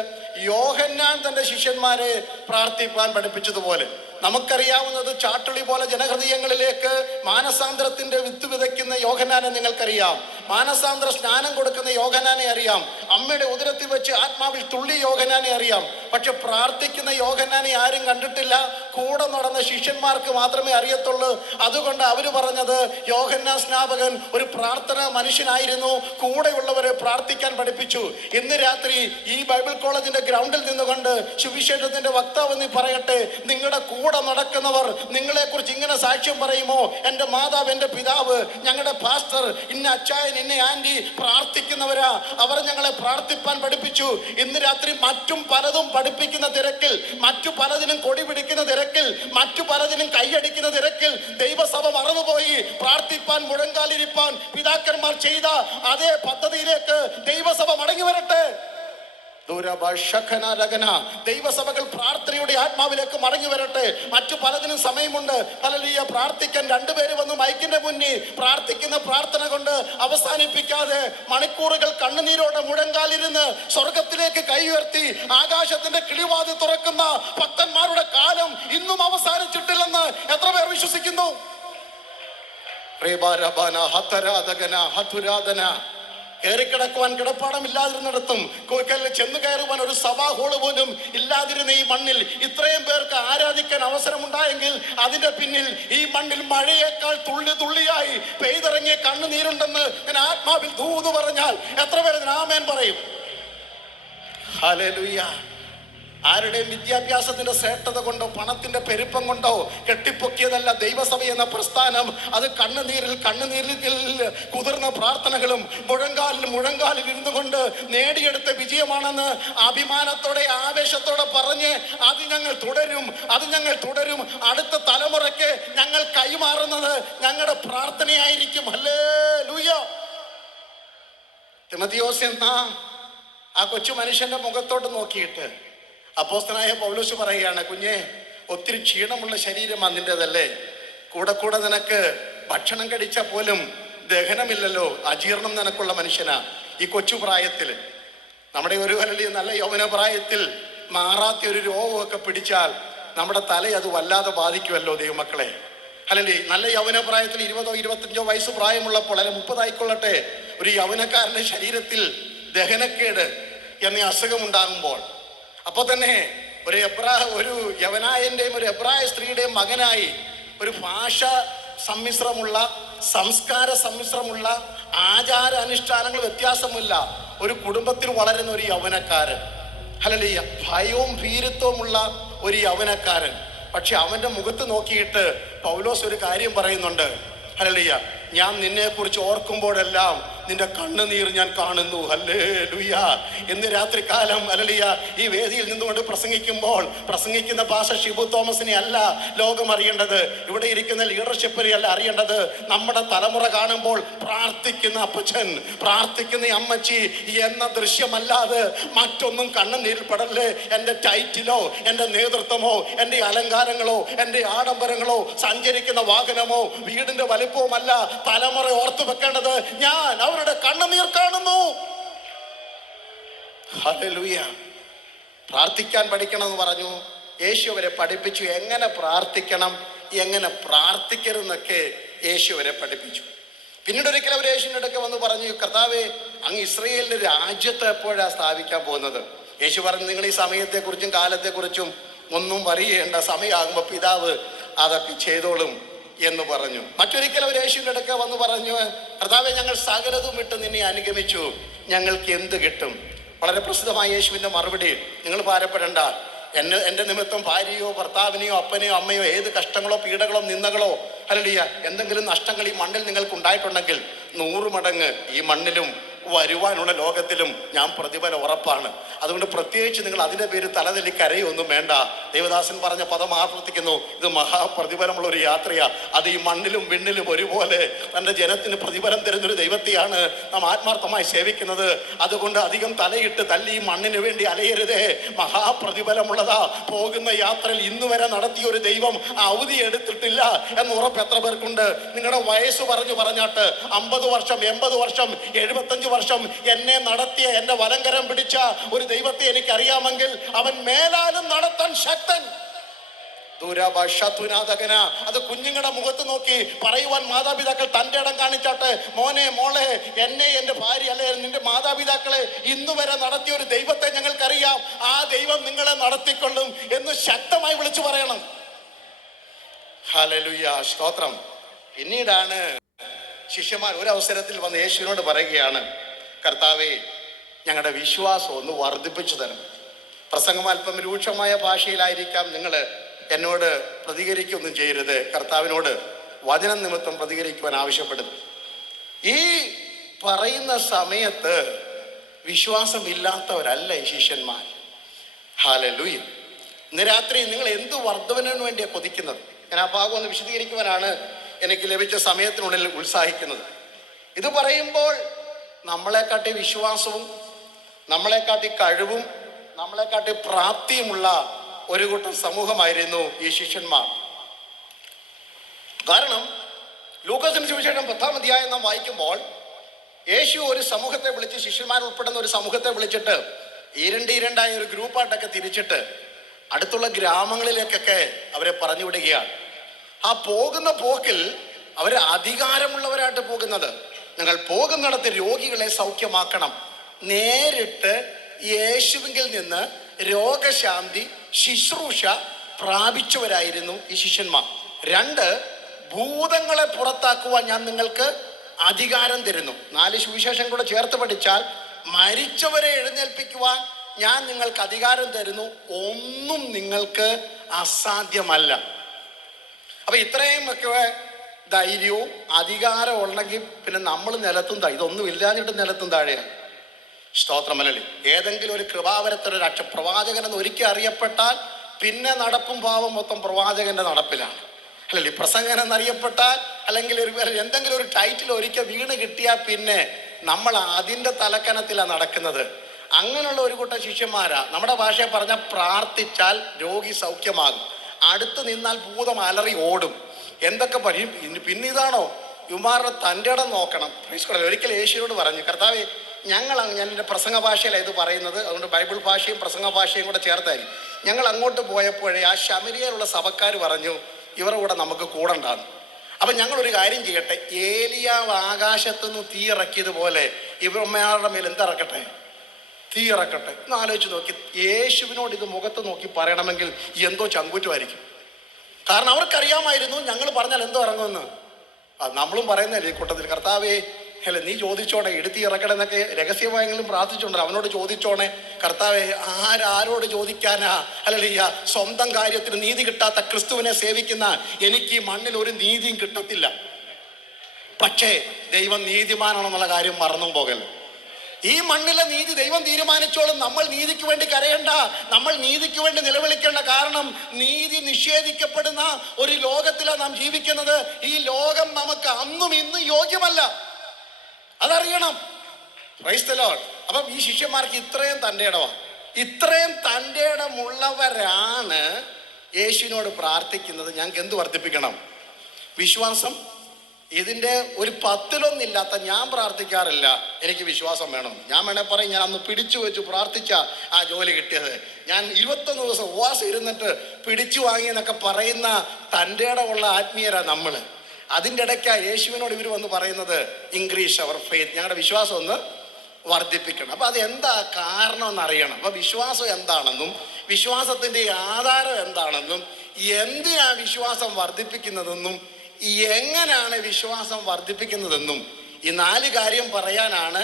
യോഹന്നാൻ തൻ്റെ ശിഷ്യന്മാരെ പ്രാർത്ഥിപ്പാൻ പഠിപ്പിച്ചതുപോലെ നമുക്കറിയാവുന്നത് ചാട്ടുളി പോലെ ജനഹൃദയങ്ങളിലേക്ക് മാനസാന്തരത്തിന്റെ വിത്ത് വിതയ്ക്കുന്ന യോഹന്നാനെ നിങ്ങൾക്കറിയാം. മാനസാന്തര സ്നാനം കൊടുക്കുന്ന യോഹന്നാനെ അറിയാം. അമ്മയുടെ ഉദരത്തിൽ വെച്ച് ആത്മാവിൽ തുള്ളി യോഹന്നാനെ അറിയാം. പക്ഷെ പ്രാർത്ഥിക്കുന്ന യോഹന്നാനെ ആരും കണ്ടിട്ടില്ല. കൂടെ നടന്ന ശിഷ്യന്മാർക്ക് മാത്രമേ അറിയത്തുള്ളൂ. അതുകൊണ്ട് അവര് പറഞ്ഞത്, യോഹന്നാൻ സ്നാപകൻ ഒരു പ്രാർത്ഥന മനുഷ്യനായിരുന്നു, കൂടെയുള്ളവരെ പ്രാർത്ഥിക്കാൻ പഠിപ്പിച്ചു. ഇന്ന് രാത്രി ഈ ബൈബിൾ കോളേജിന്റെ ഗ്രൗണ്ടിൽ നിന്നുകൊണ്ട് സുവിശേഷത്തിന്റെ വക്താവ് നീ പറയട്ടെ, നിങ്ങളുടെ കൂടെ നടക്കുന്നവർ നിങ്ങളെ കുറിച്ച് ഇങ്ങനെ സാക്ഷ്യം പറയുമോ? എൻ്റെ മാതാവ്, എൻ്റെ പിതാവ്, ഞങ്ങളുടെ പാസ്റ്റർ, ഇന്ന അച്ചായൻ, ഇന്ന ആന്റി പ്രാർത്ഥിക്കുന്നവരാ, അവർ ഞങ്ങളെ പ്രാർത്ഥിപ്പാൻ പഠിപ്പിച്ചു. ഇന്ന് രാത്രി മറ്റും പലതും പഠിപ്പിക്കുന്ന തിരക്കിൽ, മറ്റു പലതിനും കൊടി പിടിക്കുന്ന തിരക്കിൽ, മറ്റു പലതിനും കൈയടിക്കുന്ന തിരക്കിൽ ദൈവസഭ മറന്നുപോയി പ്രാർത്ഥിപ്പാൻ മുഴങ്കാലിരിപ്പാൻ പിതാക്കന്മാർ ചെയ്ത അതേ പദ്ധതിയിലേക്ക് ദൈവസഭ മടങ്ങി വരട്ടെ. ദൈവസഭകൾ പ്രാർത്ഥനയുടെ ആത്മാവിലേക്ക് മടങ്ങി വരട്ടെ. മറ്റു പലതിനും സമയമുണ്ട്. ഹല്ലേലൂയ. പ്രാർത്ഥിക്കാൻ 2 പേര് വന്ന് മൈക്കിന്റെ മുന്നിൽ പ്രാർത്ഥിക്കുന്ന പ്രാർത്ഥന കൊണ്ട് അവസാനിപ്പിക്കാതെ മണിക്കൂറുകൾ കണ്ണുനീരോടെ മുഴങ്കാലിരുന്ന് സ്വർഗത്തിലേക്ക് കൈ ഉയർത്തി ആകാശത്തിന്റെ കിളിവാതിൽ തുറക്കുന്ന ഭക്തന്മാരുടെ കാലം ഇന്നും അവസാനിച്ചിട്ടില്ലെന്ന് എത്ര പേർ വിശ്വസിക്കുന്നു? കയറിക്കിടക്കുവാൻ കിടപ്പാടമില്ലാതിരുന്നിടത്തും ചെന്ന് കയറുവാൻ ഒരു സഭാ ഹോള് പോലും ഇല്ലാതിരുന്ന ഈ മണ്ണിൽ ഇത്രയും പേർക്ക് ആരാധിക്കാൻ അവസരമുണ്ടായെങ്കിൽ അതിന്റെ പിന്നിൽ ഈ മണ്ണിൽ മഴയേക്കാൾ തുള്ളി തുള്ളിയായി പെയ്തിറങ്ങിയ കണ്ണുനീരുണ്ടെന്ന് ഞാൻ ആത്മാവിൽ ധൂന്ന് പറഞ്ഞാൽ എത്ര പേര് ആമേൻ പറയും? ഹല്ലേലൂയ. ആരുടെയും വിദ്യാഭ്യാസത്തിന്റെ ശ്രേഷ്ഠത കൊണ്ടോ പണത്തിന്റെ പെരുപ്പം കൊണ്ടോ കെട്ടിപ്പൊക്കിയതല്ല ദൈവസഭ എന്ന പ്രസ്ഥാനം. അത് കണ്ണുനീരിൽ കുതിർന്ന പ്രാർത്ഥനകളും മുഴങ്കാലിൽ ഇരുന്നു കൊണ്ട് നേടിയെടുത്ത വിജയമാണെന്ന് അഭിമാനത്തോടെ ആവേശത്തോടെ പറഞ്ഞ് അത് ഞങ്ങൾ തുടരും. അടുത്ത തലമുറയ്ക്ക് ഞങ്ങൾ കൈമാറുന്നത് ഞങ്ങളുടെ പ്രാർത്ഥനയായിരിക്കും. ഹല്ലേലൂയ. തിമോഥെയോസ് എന്ന ആ കൊച്ചു മനുഷ്യന്റെ മുഖത്തോട്ട് നോക്കിയിട്ട് അപ്പോസ്തലനായ പൗലോസ് പറയുകയാണ്, കുഞ്ഞെ, ഒത്തിരി ക്ഷീണമുള്ള ശരീരമാണ് നിന്റേതല്ലേ, കൂടെ നിനക്ക് ഭക്ഷണം കഴിച്ചാൽ പോലും ദഹനമില്ലല്ലോ, അജീർണം നിനക്കുള്ള മനുഷ്യനാ. ഈ കൊച്ചു പ്രായത്തിൽ നമ്മുടെ ഒരു നല്ല യൗവന പ്രായത്തിൽ മാറാത്ത ഒരു രോഗമൊക്കെ പിടിച്ചാൽ നമ്മുടെ തലയെ അത് വല്ലാതെ ബാധിക്കുമല്ലോ ദൈവമക്കളെ. അല്ലല്ലേ, നല്ല യൗവന പ്രായത്തിൽ 20 25 വയസ്സ് പ്രായമുള്ളപ്പോൾ, അല്ലെ 30 ആയിക്കൊള്ളട്ടെ, ഒരു യൗവനക്കാരന്റെ ശരീരത്തിൽ ദഹനക്കേട് എന്ന അസുഖം ഉണ്ടാകുമ്പോൾ, അപ്പോൾ തന്നെ ഒരു യവനായന്റെയും ഒരു എബ്രായ സ്ത്രീയുടെയും മകനായി ഒരു ഭാഷ സമ്മിശ്രമുള്ള, സംസ്കാര സമ്മിശ്രമുള്ള, ആചാര അനുഷ്ഠാനങ്ങൾ വ്യത്യാസമില്ല ഒരു കുടുംബത്തിൽ വളരുന്ന ഒരു യൗവനക്കാരൻ, ഹല്ലേലൂയ, ഭയവും ഭീരുത്വമുള്ള ഒരു യൗവനക്കാരൻ. പക്ഷെ അവന്റെ മുഖത്ത് നോക്കിയിട്ട് പൗലോസ് ഒരു കാര്യം പറയുന്നുണ്ട്. ഹല്ലേലൂയ, ഞാൻ നിന്നെ കുറിച്ച് ഓർക്കുമ്പോഴെല്ലാം നിന്റെ കണ്ണുനീർ ഞാൻ കാണുന്നു. ഹല്ലേലൂയ. ഇന്ന് രാത്രികാലം ഹല്ലേലൂയ ഈ വേദിയിൽ നിന്നുകൊണ്ട് പ്രസംഗിക്കുന്ന ഭാഷ ഷിബു തോമസിനെ അല്ല ലോകം അറിയേണ്ടത്, ഇവിടെ ഇരിക്കുന്ന ലീഡർഷിപ്പിനെ അല്ല അറിയേണ്ടത്. നമ്മുടെ തലമുറ കാണുമ്പോൾ പ്രാർത്ഥിക്കുന്ന അപ്പച്ചൻ, പ്രാർത്ഥിക്കുന്ന അമ്മച്ചി എന്ന ദൃശ്യമല്ലാതെ മറ്റൊന്നും കണ്ണുനീരിൽ പെടല്ലേ. എൻ്റെ ടൈറ്റിലോ, എൻ്റെ നേതൃത്വമോ, എൻ്റെ അലങ്കാരങ്ങളോ, എൻ്റെ ആഡംബരങ്ങളോ, സഞ്ചരിക്കുന്ന വാഹനമോ, വീടിന്റെ വലിപ്പവുമല്ല തലമുറ ഓർത്തു വെക്കേണ്ടത്. ഞാൻ അവരുടെ കണ്ണുനീർ കാണുന്നു. ഹല്ലേലൂയ. പ്രാർത്ഥിക്കാൻ പഠിക്കണം എന്ന് പറഞ്ഞു. യേശു അവരെ പഠിപ്പിച്ചു എങ്ങനെ പ്രാർത്ഥിക്കണം, എങ്ങനെ പ്രാർത്ഥിക്കരുതെന്നൊക്കെ യേശു അവരെ പഠിപ്പിച്ചു. പിന്നീട് ഒരിക്കൽ അവർ യേശുവിൻ്റെ അടുക്കെ വന്ന് പറഞ്ഞു, കർത്താവേ, അങ്ങ് ഇസ്രായേലിന്റെ രാജ്യത്തെ എപ്പോഴാണ് സ്ഥാപിക്കാൻ പോകുന്നത്? യേശു പറഞ്ഞു, നിങ്ങൾ ഈ സമയത്തെക്കുറിച്ചും കാലത്തെക്കുറിച്ചും ഒന്നും അറിയേണ്ട, സമയമാകുമ്പോൾ പിതാവ് അതൊക്കെ ചെയ്തോളും എന്ന് പറഞ്ഞു. മറ്റൊരിക്കൽ അവർ യേശുവിൻ്റെ അടുക്കെ വന്ന് പറഞ്ഞു, കർത്താവേ, ഞങ്ങൾ സകലതും വിട്ട് നിന്നെ അനുഗമിച്ചു, ഞങ്ങൾക്ക് എന്ത് കിട്ടും? വളരെ പ്രസിദ്ധമായ യേശുവിൻ്റെ മറുപടി, നിങ്ങൾ ഭാരപ്പെടേണ്ട. എൻ്റെ നിമിത്തം ഭാര്യയോ ഭർത്താവിനെയോ അപ്പനെയോ അമ്മയോ ഏത് കഷ്ടങ്ങളോ പീഡകളോ നിന്ദകളോ ഹല്ലേലൂയ എന്തെങ്കിലും നഷ്ടങ്ങൾ ഈ മണ്ണിൽ നിങ്ങൾക്ക് ഉണ്ടായിട്ടുണ്ടെങ്കിൽ 100 മടങ്ങ് ഈ മണ്ണിലും വരുവാനുള്ള ലോകത്തിലും ഞാൻ പ്രതിഫലം ഉറപ്പാണ്. അതുകൊണ്ട് പ്രത്യേകിച്ച് നിങ്ങൾ അതിൻ്റെ പേര് തലതെല്ലി കരയൊന്നും വേണ്ട. ദേവദാസൻ പറഞ്ഞ പദം ആവർത്തിക്കുന്നു, ഇത് മഹാപ്രതിഫലമുള്ള ഒരു യാത്രയാണ്. അത് ഈ മണ്ണിലും വിണ്ണിലും ഒരുപോലെ തൻ്റെ ജനത്തിന് പ്രതിഫലം തരുന്നൊരു ദൈവത്തെയാണ് നാം ആത്മാർത്ഥമായി സേവിക്കുന്നത്. അതുകൊണ്ട് അധികം തലയിട്ട് തല്ലി ഈ മണ്ണിന് വേണ്ടി അലയരുതേ. മഹാപ്രതിഫലമുള്ളതാ. പോകുന്ന യാത്രയിൽ ഇന്ന് വരെ നടത്തിയ ഒരു ദൈവം അവധി എടുത്തിട്ടില്ല എന്ന് ഉറപ്പ് എത്ര പേർക്കുണ്ട്? നിങ്ങളുടെ വയസ്സ് പറഞ്ഞാട്ട് 50 വർഷം 80 വർഷം 75 വർഷം എന്നെ നടത്തിയ, എന്നെ വലങ്കരം പിടിച്ച ഒരു ദൈവത്തെ എനിക്കറിയാമെങ്കിൽ അവൻ മേലാലും നടത്താൻ ശക്തൻ. അത് കുഞ്ഞുങ്ങളുടെ മുഖത്ത് നോക്കി പറയുവാൻ മാതാപിതാക്കൾ തൻ്റെ ഇടം കാണിച്ചാട്ടെ. മോനെ, മോളെ, എന്നെ, എൻ്റെ ഭാര്യ, അല്ലെ നിന്റെ മാതാപിതാക്കളെ ഇന്നു വരെ നടത്തിയ ഒരു ദൈവത്തെ ഞങ്ങൾക്കറിയാം, ആ ദൈവം നിങ്ങളെ നടത്തിക്കൊള്ളും എന്ന് ശക്തമായി വിളിച്ചു പറയണം. ഹല്ലേലൂയ, സ്തോത്രം. പിന്നീടാണ് ശിഷ്യന്മാർ ഒരു അവസരത്തിൽ വന്ന് യേശുവിനോട് പറയുകയാണ്, കർത്താവേ, ഞങ്ങളുടെ വിശ്വാസം ഒന്ന് വർദ്ധിപ്പിച്ചു തരണം. പ്രസംഗം അല്പം രൂക്ഷമായ ഭാഷയിലായിരിക്കാം, നിങ്ങൾ എന്നോട് പ്രതികരിക്കൊന്നും ചെയ്യരുത്. കർത്താവിനോട് വചനം നിമിത്തം പ്രതികരിക്കുവാൻ ആവശ്യപ്പെടുന്നു. ഈ പറയുന്ന സമയത്ത് വിശ്വാസമില്ലാത്തവരല്ല ഈ ശിഷ്യന്മാർ. ഹല്ലേലൂയ. ഇന്ന് രാത്രി നിങ്ങൾ എന്ത് വർദ്ധനവിന് വേണ്ടിയാണ് കൊതിക്കുന്നത്? ഞാൻ ആ ഭാഗം ഒന്ന് വിശദീകരിക്കുവാനാണ് എനിക്ക് ലഭിച്ച സമയത്തിനുള്ളിൽ ഉത്സാഹിക്കുന്നത്. ഇത് പറയുമ്പോൾ നമ്മളെക്കാട്ടി വിശ്വാസവും നമ്മളെക്കാട്ടി കഴിവും നമ്മളെക്കാട്ടി പ്രാപ്തിയുമുള്ള ഒരു കൂട്ടം സമൂഹമായിരുന്നു ഈ ശിഷ്യന്മാർ. കാരണം ലൂക്കോസിന്റെ സുവിശേഷം 10-ാം അധ്യായം നാം വായിക്കുമ്പോൾ യേശു ഒരു സമൂഹത്തെ വിളിച്ച്, ശിഷ്യന്മാർ ഉൾപ്പെടുന്ന ഒരു സമൂഹത്തെ വിളിച്ചിട്ട് ഇരണ്ടായ ഒരു ഗ്രൂപ്പായിട്ടൊക്കെ തിരിച്ചിട്ട് അടുത്തുള്ള ഗ്രാമങ്ങളിലേക്കൊക്കെ അവരെ പറഞ്ഞു വിടുകയാണ്. ആ പോകുന്ന പോക്കിൽ അവർ അധികാരമുള്ളവരായിട്ട് പോകുന്നത്, ഞങ്ങൾ പോകുന്നിടത്ത് രോഗികളെ സൗഖ്യമാക്കണം. നേരിട്ട് യേശുവിങ്കിൽ നിന്ന് രോഗശാന്തി ശുശ്രൂഷ പ്രാപിച്ചവരായിരുന്നു ഈ ശിഷ്യന്മാർ. 2, ഭൂതങ്ങളെ പുറത്താക്കുവാൻ ഞാൻ നിങ്ങൾക്ക് അധികാരം തരുന്നു. 4 സുവിശേഷം കൂടെ ചേർത്ത് പഠിച്ചാൽ മരിച്ചവരെ എഴുന്നേൽപ്പിക്കുവാൻ ഞാൻ നിങ്ങൾക്ക് അധികാരം തരുന്നു, ഒന്നും നിങ്ങൾക്ക് അസാധ്യമല്ല. അപ്പൊ ഇത്രയും ഒക്കെ ധൈര്യവും അധികാരം ഉണ്ടെങ്കിൽ പിന്നെ നമ്മൾ നിലത്തും ഇതൊന്നും ഇല്ലാഞ്ഞിട്ട് നിലത്തും താഴെയാണ്. സ്തോത്രമല്ലി. ഏതെങ്കിലും ഒരു കൃപാവരത്തൊരു പ്രവാചകൻ എന്ന് ഒരിക്കൽ അറിയപ്പെട്ടാൽ പിന്നെ നടപ്പും ഭാവം മൊത്തം പ്രവാചകന്റെ നടപ്പിലാണ്. അല്ലല്ലേ, പ്രസംഗൻ എന്നറിയപ്പെട്ടാൽ അല്ലെങ്കിൽ എന്തെങ്കിലും ഒരു ടൈറ്റിൽ ഒരിക്കൽ വീണ് കിട്ടിയാൽ പിന്നെ നമ്മൾ അതിൻ്റെ തലക്കനത്തിലാണ് നടക്കുന്നത്. അങ്ങനെയുള്ള ഒരു കൂട്ടം ശിഷ്യന്മാരാ. നമ്മുടെ ഭാഷയെ പറഞ്ഞാൽ പ്രാർത്ഥിച്ചാൽ രോഗി സൗഖ്യമാകും, അടുത്ത് നിന്നാൽ ഭൂതം അലറി ഓടും. എന്തൊക്കെ പറയും. പിന്നെ ഇതാണോ ഇവന്മാരുടെ തൻ്റെ ഇടം നോക്കണം. ഒരിക്കൽ യേശുവിനോട് പറഞ്ഞു, കർത്താവേ ഞാൻ എൻ്റെ പ്രസംഗ ഭാഷയിലാണ് ഇത് പറയുന്നത്, അതുകൊണ്ട് ബൈബിൾ ഭാഷയും പ്രസംഗ ഭാഷയും കൂടെ ചേർത്തായിരിക്കും. ഞങ്ങൾ അങ്ങോട്ട് പോയപ്പോഴേ ആ ശമരിയയിലുള്ള സഭക്കാർ പറഞ്ഞു ഇവരുടെ കൂടെ നമുക്ക് കൂടണ്ടാണ്. അപ്പം ഞങ്ങളൊരു കാര്യം ചെയ്യട്ടെ, ഏലിയാവ് ആകാശത്തുനിന്ന് തീ ഇറക്കിയതുപോലെ ഇവന്മാരുടെ മേൽ എന്തിറക്കട്ടെ, തീ ഇറക്കട്ടെ എന്ന് ആലോചിച്ച് നോക്കി. യേശുവിനോട് ഇത് മുഖത്ത് നോക്കി പറയണമെങ്കിൽ എന്തോ ചങ്കുറ്റമായിരിക്കും. കാരണം അവർക്കറിയാമായിരുന്നു ഞങ്ങൾ പറഞ്ഞാൽ എന്തോ ഇറങ്ങുമെന്ന്. അത് നമ്മളും പറയുന്നല്ലേ ഈ കൂട്ടത്തിൽ, കർത്താവേ അല്ല നീ ചോദിച്ചോണേ, എടുത്തി ഇറക്കണമെന്നൊക്കെ രഹസ്യമായെങ്കിലും പ്രാർത്ഥിച്ചോണ്ടല്ലോ. അവനോട് ചോദിച്ചോണേ കർത്താവേ, ആരോട് ചോദിക്കാനാ? അല്ലല്ല, സ്വന്തം കാര്യത്തിന് നീതി കിട്ടാത്ത ക്രിസ്തുവിനെ സേവിക്കുന്ന എനിക്ക് ഈ മണ്ണിൽ ഒരു നീതിയും കിട്ടത്തില്ല. പക്ഷേ ദൈവം നീതിമാനാണെന്നുള്ള കാര്യം മറന്നും പോകല്ലോ. ഈ മണ്ണിലെ നീതി ദൈവം തീരുമാനിച്ചോളും. നമ്മൾ നീതിക്ക് വേണ്ടി കരയണ്ട, നമ്മൾ നീതിക്ക് വേണ്ടി നിലവിളിക്കേണ്ട. കാരണം നീതി നിഷേധിക്കപ്പെടുന്ന ഒരു ലോകത്തിലാണ് നാം ജീവിക്കുന്നത്. ഈ ലോകം നമുക്ക് അന്നും ഇന്നും യോഗ്യമല്ല, അതറിയണം. Praise the Lord. അപ്പം ഈ ശിഷ്യന്മാർക്ക് ഇത്രയും തൻ്റെ ഇടമാണ്. ഇത്രയും തൻ്റെ ഇടമുള്ളവരാണ് യേശുവിനോട് പ്രാർത്ഥിക്കുന്നത്. ഞങ്ങൾക്ക് എന്ത് വർദ്ധിപ്പിക്കണം? വിശ്വാസം. ഇതിൻ്റെ ഒരു 10-1 ഞാൻ പ്രാർത്ഥിക്കാറില്ല എനിക്ക് വിശ്വാസം വേണം. ഞാൻ വേണേ പറയും ഞാൻ അന്ന് പിടിച്ചു വെച്ച് പ്രാർത്ഥിച്ച ആ ജോലി കിട്ടിയത്. ഞാൻ 21 ദിവസം ഉപവാസം ഇരുന്നിട്ട് പിടിച്ചു വാങ്ങിയെന്നൊക്കെ പറയുന്ന തൻ്റെ ഇടമുള്ള ആത്മീയരാണ് നമ്മൾ. അതിൻ്റെ ഇടയ്ക്കാണ് യേശുവിനോട് ഇവർ വന്ന് പറയുന്നത് ഇൻക്രീസ് അവർ ഫെയ്ത്ത്, ഞങ്ങളുടെ വിശ്വാസം ഒന്ന് വർദ്ധിപ്പിക്കണം. അപ്പം അത് എന്താ കാരണം എന്നറിയണം. അപ്പം വിശ്വാസം എന്താണെന്നും വിശ്വാസത്തിൻ്റെ ആധാരം എന്താണെന്നും എന്തിനാ വിശ്വാസം വർദ്ധിപ്പിക്കുന്നതെന്നും എങ്ങനെയാണ് വിശ്വാസം വർദ്ധിപ്പിക്കുന്നതെന്നും ഈ 4 കാര്യം പറയാനാണ്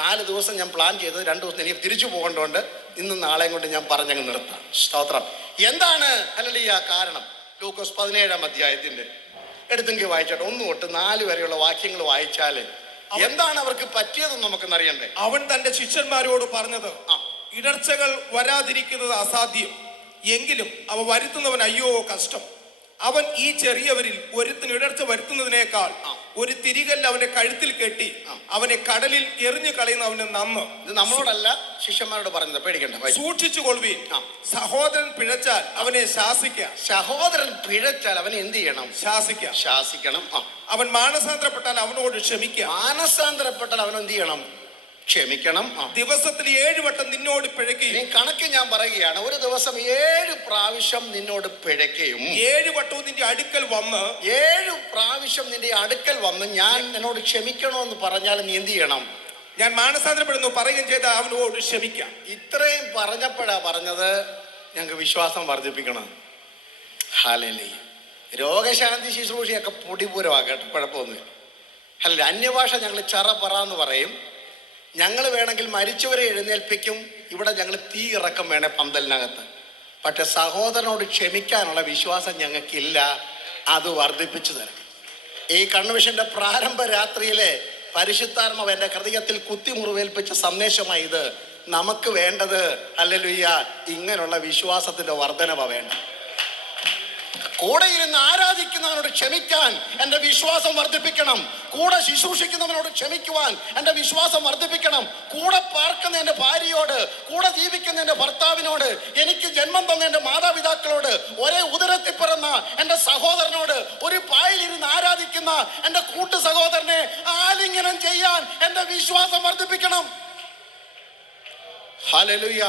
4 ദിവസം ഞാൻ പ്ലാൻ ചെയ്തത്. 2 ദിവസം എനിക്ക് തിരിച്ചു പോകേണ്ടതുകൊണ്ട് ഇന്നും നാളെയും കൊണ്ട് ഞാൻ പറഞ്ഞങ്ങ് നിർത്താം. സ്തോത്രം. എന്താണ് ഹല്ലേലൂയ കാരണം? ലൂക്കോസ് 17-ാം അധ്യായത്തിൻ്റെ എടുത്തെങ്കിൽ വായിച്ചോട്ടെ, 1 തൊട്ട് 4 വരെയുള്ള വാക്യങ്ങൾ വായിച്ചാൽ എന്താണ് അവർക്ക് പറ്റിയതെന്ന് നമുക്കെന്നറിയണ്ടേ. അവൻ തന്റെ ശിഷ്യന്മാരോട് പറഞ്ഞത്, ഇടർച്ചകൾ വരാതിരിക്കുന്നത് അസാധ്യം, എങ്കിലും അവ വരുത്തുന്നവൻ അയ്യോ കഷ്ടം. അവൻ ഈ ചെറിയവരിൽ ഒരുത്തിന് ഇടർച്ച വരുത്തുന്നതിനേക്കാൾ ഒരു തിരികല്ല് അവന്റെ കഴുത്തിൽ കെട്ടി അവനെ കടലിൽ എറിഞ്ഞു കളയുന്നവന് നന്ന്. ഇത് നമ്മളോടല്ല ശിഷ്യന്മാരോട് പറഞ്ഞത്, പേടിക്കണ്ട. സൂക്ഷിച്ചു കൊള്ളുവീൻ. സഹോദരൻ പിഴച്ചാൽ അവനെ ശാസിക്കാം. സഹോദരൻ പിഴച്ചാൽ അവനെ എന്ത് ചെയ്യണം? ശാസിക്കണം. അവൻ മാനസാന്തരപ്പെട്ടാൽ അവനോട് ക്ഷമിക്കാം. മാനസാന്തരപ്പെട്ടാൽ അവൻ എന്ത് ചെയ്യണം? ക്ഷമിക്കണം. ദിവസത്തിൽ 7 വട്ടം നിന്നോട് പിഴയ്ക്കുകയും. കണക്ക് ഞാൻ പറയുകയാണ്, ഒരു ദിവസം 7 പ്രാവശ്യം നിന്നോട് പിഴയ്ക്കുകയും 7 വട്ടവും നിന്റെ അടുക്കൽ വന്ന് 7 പ്രാവശ്യം നിന്റെ അടുക്കൽ വന്ന് ഞാൻ എന്നോട് ക്ഷമിക്കണമെന്ന് പറഞ്ഞാൽ നീ എന്ത് ചെയ്യണം? ഞാൻ മാനസാന്തരപ്പെടുന്നു പറയുകയും ചെയ്താൽ അവനോട് ക്ഷമിക്കാം. ഇത്രയും പറഞ്ഞപ്പോഴാ പറഞ്ഞത് ഞങ്ങൾക്ക് വിശ്വാസം വർദ്ധിപ്പിക്കണം. ഹല്ലേലൂയ. രോഗശാന്തി ശുശ്രൂഷയൊക്കെ പൊടിപൂരമാകട്ടെ, കുഴപ്പമൊന്നുമില്ല. അല്ല, അന്യഭാഷ ഞങ്ങൾ ചറ എന്ന് പറയും. ഞങ്ങൾ വേണമെങ്കിൽ മരിച്ചവരെ എഴുന്നേൽപ്പിക്കും. ഇവിടെ ഞങ്ങൾ തീ ഇറക്കം വേണേ പന്തലിനകത്ത്. പക്ഷെ സഹോദരനോട് ക്ഷമിക്കാനുള്ള വിശ്വാസം ഞങ്ങൾക്കില്ല. അത് വർദ്ധിപ്പിച്ചു തരാം. ഈ കൺവെൻഷന്റെ പ്രാരംഭ രാത്രിയിലെ പരിശുദ്ധാത്മാവ് എൻ്റെ ഹൃദയത്തിൽ കുത്തി മുറിവേൽപ്പിച്ച സന്ദേശമായി ഇത്. നമുക്ക് വേണ്ടത് ഹല്ലേലൂയ ഇങ്ങനെയുള്ള വിശ്വാസത്തിന്റെ വർധനവ വേണ്ട. കൂടെ ഇരുന്ന് ആരാധിക്കുന്നവനോട് ക്ഷമിക്കാൻ എൻ്റെ വിശ്വാസം വർദ്ധിപ്പിക്കണം. കൂടെ ശുശ്രൂഷിക്കുന്നവനോട് ക്ഷമിക്കുവാൻ എൻ്റെ വിശ്വാസം വർദ്ധിപ്പിക്കണം. കൂടെ പാർക്കുന്ന എൻ്റെ ഭാര്യയോട്, കൂടെ ജീവിക്കുന്ന എൻ്റെ ഭർത്താവിനോട്, എനിക്ക് ജന്മം തന്ന എൻ്റെ മാതാപിതാക്കളോട്, ഒരേ ഉദരത്തിൽ പിറന്ന എൻ്റെ സഹോദരനോട്, ഒരു പായിലിരുന്ന് ആരാധിക്കുന്ന എൻ്റെ കൂട്ടു സഹോദരനെ ആലിംഗനം ചെയ്യാൻ എൻ്റെ വിശ്വാസം വർദ്ധിപ്പിക്കണം. ഹല്ലേലൂയ.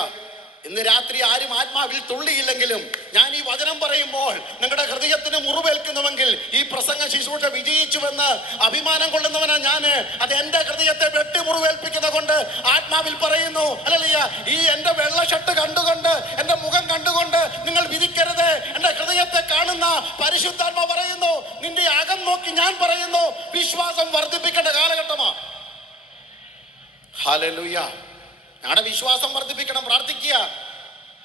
ഇന്ന് രാത്രി ആരും ആത്മാവിൽ തുള്ളിയില്ലെങ്കിലും ഞാൻ ഈ വചനം പറയുമ്പോൾ നിങ്ങളുടെ ഹൃദയത്തിന് മുറിവേൽക്കുന്നുവെങ്കിൽ ഈ പ്രസംഗ ശുശ്രൂഷ വിജയിച്ചുവെന്ന് അഭിമാനം കൊള്ളുന്നവനാ ഞാൻ. അത് എൻ്റെ ഹൃദയത്തെ വെട്ടി മുറിവേൽപ്പിക്കുന്നത് കൊണ്ട് ആത്മാവിൽ പറയുന്നു. ഹല്ലേലൂയ. ഈ എൻ്റെ വെള്ള ഷർട്ട് കണ്ടുകൊണ്ട്, എൻ്റെ മുഖം കണ്ടുകൊണ്ട് നിങ്ങൾ വിധിക്കരുത്. എൻ്റെ ഹൃദയത്തെ കാണുന്ന പരിശുദ്ധാത്മ പറയുന്നു, നിന്റെ അകം നോക്കി ഞാൻ പറയുന്നു, വിശ്വാസം വർദ്ധിപ്പിക്കേണ്ട കാലഘട്ടമാണ്. ഹല്ലേലൂയ. ഞങ്ങളുടെ വിശ്വാസം വർദ്ധിപ്പിക്കണം, പ്രാർത്ഥിക്കുക.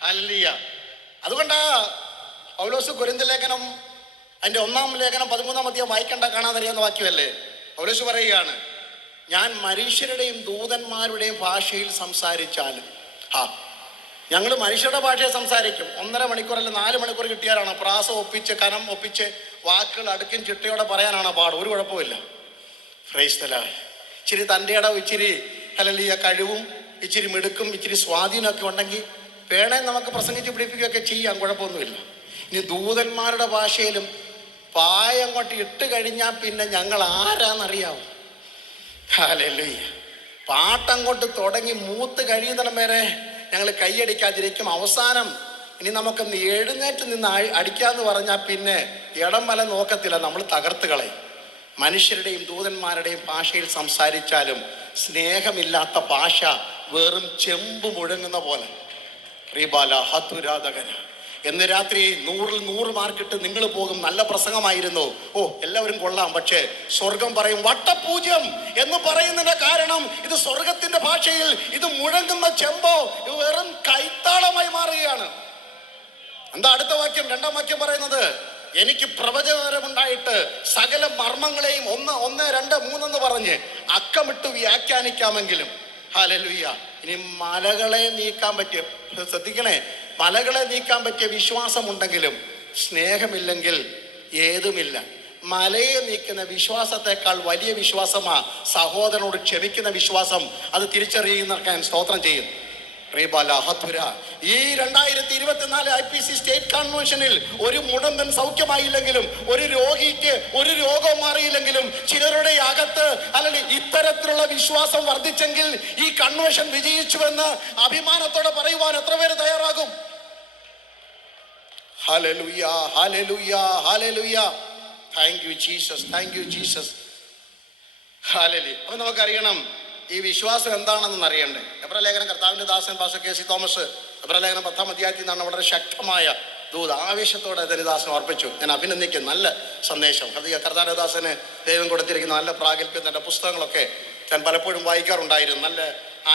ഹല്ലേലൂയ. അതുകൊണ്ടാ പൗലോസ് കൊരിന്ത്യർ ലേഖനം അതിൻ്റെ 1-ാം ലേഖനം 13-ാം അധ്യായം വായിക്കണ്ട, കാണാതറിയാവുന്ന വാക്യമല്ലേ. പൗലോസ് പറയുകയാണ്, ഞാൻ മനുഷ്യരുടെയും ദൂതന്മാരുടെയും ഭാഷയിൽ സംസാരിച്ചാലും. ഞങ്ങൾ മനുഷ്യരുടെ ഭാഷയെ സംസാരിക്കും. 1.5 മണിക്കൂറല്ല 4 മണിക്കൂർ കിട്ടിയാലാണ് പ്രാസം ഒപ്പിച്ച് കനം ഒപ്പിച്ച് വാക്കുകൾ അടുക്കും ചിട്ടയോടെ പറയാനാണ് പാട്. ഒരു കുഴപ്പമില്ല. Price the Lord. ഇച്ചിരി തൻ്റെ ഇടവും ഇച്ചിരി ഹല്ലേലൂയ കഴിവും ഇച്ചിരി മിടുക്കും ഇച്ചിരി സ്വാധീനമൊക്കെ ഉണ്ടെങ്കിൽ വേണേ നമുക്ക് പ്രസംഗിച്ച് പിടിപ്പിക്കുകയൊക്കെ ചെയ്യാം, കുഴപ്പമൊന്നുമില്ല. ഇനി ദൂതന്മാരുടെ ഭാഷയിലും പായങ്ങോട്ട് ഇട്ട് കഴിഞ്ഞാൽ പിന്നെ ഞങ്ങൾ ആരാന്നറിയാവും. ഹല്ലേലൂയ. പാട്ടങ്ങോട്ട് തുടങ്ങി മൂത്ത് കഴിയുന്നിടം വരെ ഞങ്ങൾ കൈയടിക്കാതിരിക്കും. അവസാനം ഇനി നമുക്കൊന്ന് എഴുന്നേറ്റ് നിന്ന് അടിക്കാന്ന് പറഞ്ഞാൽ പിന്നെ ഇടം വല നോക്കത്തില്ല, നമ്മൾ തകർത്ത് കളയും. മനുഷ്യരുടെയും ദൂതന്മാരുടെയും ഭാഷയിൽ സംസാരിച്ചാലും സ്നേഹമില്ലാത്ത ഭാഷ വെറും ചെമ്പ് മുഴങ്ങുന്ന പോലെ. റീബാല ഹതുരാധകന. എന്ന് രാത്രി 100-ൽ 100 മാർക്കിട്ട് നിങ്ങൾ പോകും. നല്ല പ്രസംഗമായിരുന്നു, ഓ എല്ലാവരും കൊള്ളാം, പക്ഷേ സ്വർഗം പറയും വട്ടപൂജ്യം എന്ന് പറയുന്നതിന്റെ കാരണം ഇത് സ്വർഗത്തിന്റെ ഭാഷയിൽ ഇത് മുഴങ്ങുന്ന ചെമ്പോ ഇത് വെറും കൈത്താളമായി മാറുകയാണ്. എന്താ അടുത്ത വാക്യം? 2-ാം വാക്യം പറയുന്നത്, എനിക്ക് പ്രവചനപരമുണ്ടായിട്ട് സകല മർമ്മങ്ങളെയും 1, 2, 3 എന്ന് പറഞ്ഞ് അക്കമിട്ട് വ്യാഖ്യാനിക്കാമെങ്കിലും. ഹല്ലേലൂയ. ഇനി മലകളെ നീക്കാൻ പറ്റിയ, ശ്രദ്ധിക്കണേ, മലകളെ നീക്കാൻ പറ്റിയ വിശ്വാസമുണ്ടെങ്കിലും സ്നേഹമില്ലെങ്കിൽ ഏതുമില്ല. മലയെ നീക്കുന്ന വിശ്വാസത്തെക്കാൾ വലിയ വിശ്വാസമാ സഹോദരനോട് ക്ഷമിക്കുന്ന വിശ്വാസം. അത് തിരിച്ചറിയുന്ന സ്തോത്രം ചെയ്യും. ഈ 2024 IPC സ്റ്റേറ്റ് കൺവെൻഷനിൽ ഒരു മുടന്തൻ സൗഖ്യമായില്ലെങ്കിലും ഒരു രോഗിക്ക് ഒരു രോഗവും മാറിയില്ലെങ്കിലും ചിലരുടെ അകത്ത് അല്ലെങ്കിൽ ഇത്തരത്തിലുള്ള വിശ്വാസം വർദ്ധിച്ചെങ്കിൽ ഈ കൺവെൻഷൻ വിജയിച്ചുവെന്ന് അഭിമാനത്തോടെ പറയുവാൻ എത്ര പേര് തയ്യാറാകും? Hallelujah, hallelujah, hallelujah. Thank you Jesus, thank you Jesus. Hallelujah. അപ്പൊ നമുക്കറിയണം ഈ വിശ്വാസം എന്താണെന്ന് അറിയണ്ടേ. എബ്രായ ലേഖനം കർത്താവിന്റെ ദാസൻ പാസ്റ്റർ KC തോമസ് എബ്രായ ലേഖനം 10-ാം അധ്യായത്തിൽ നിന്നാണ് വളരെ ശക്തമായ ദൂത് ആവേശത്തോടെ ദരിദാസനെ ഓർപ്പിച്ചു. ഞാൻ അഭിനന്ദിക്കും. നല്ല സന്ദേശം. കർത്താവിന്റെ ദാസന് ദൈവം കൊടുത്തിരിക്കുന്ന നല്ല പ്രാഗൽഭ്യം. തൻ്റെ പുസ്തകങ്ങളൊക്കെ ഞാൻ പലപ്പോഴും വായിക്കാറുണ്ടായിരുന്നു. നല്ല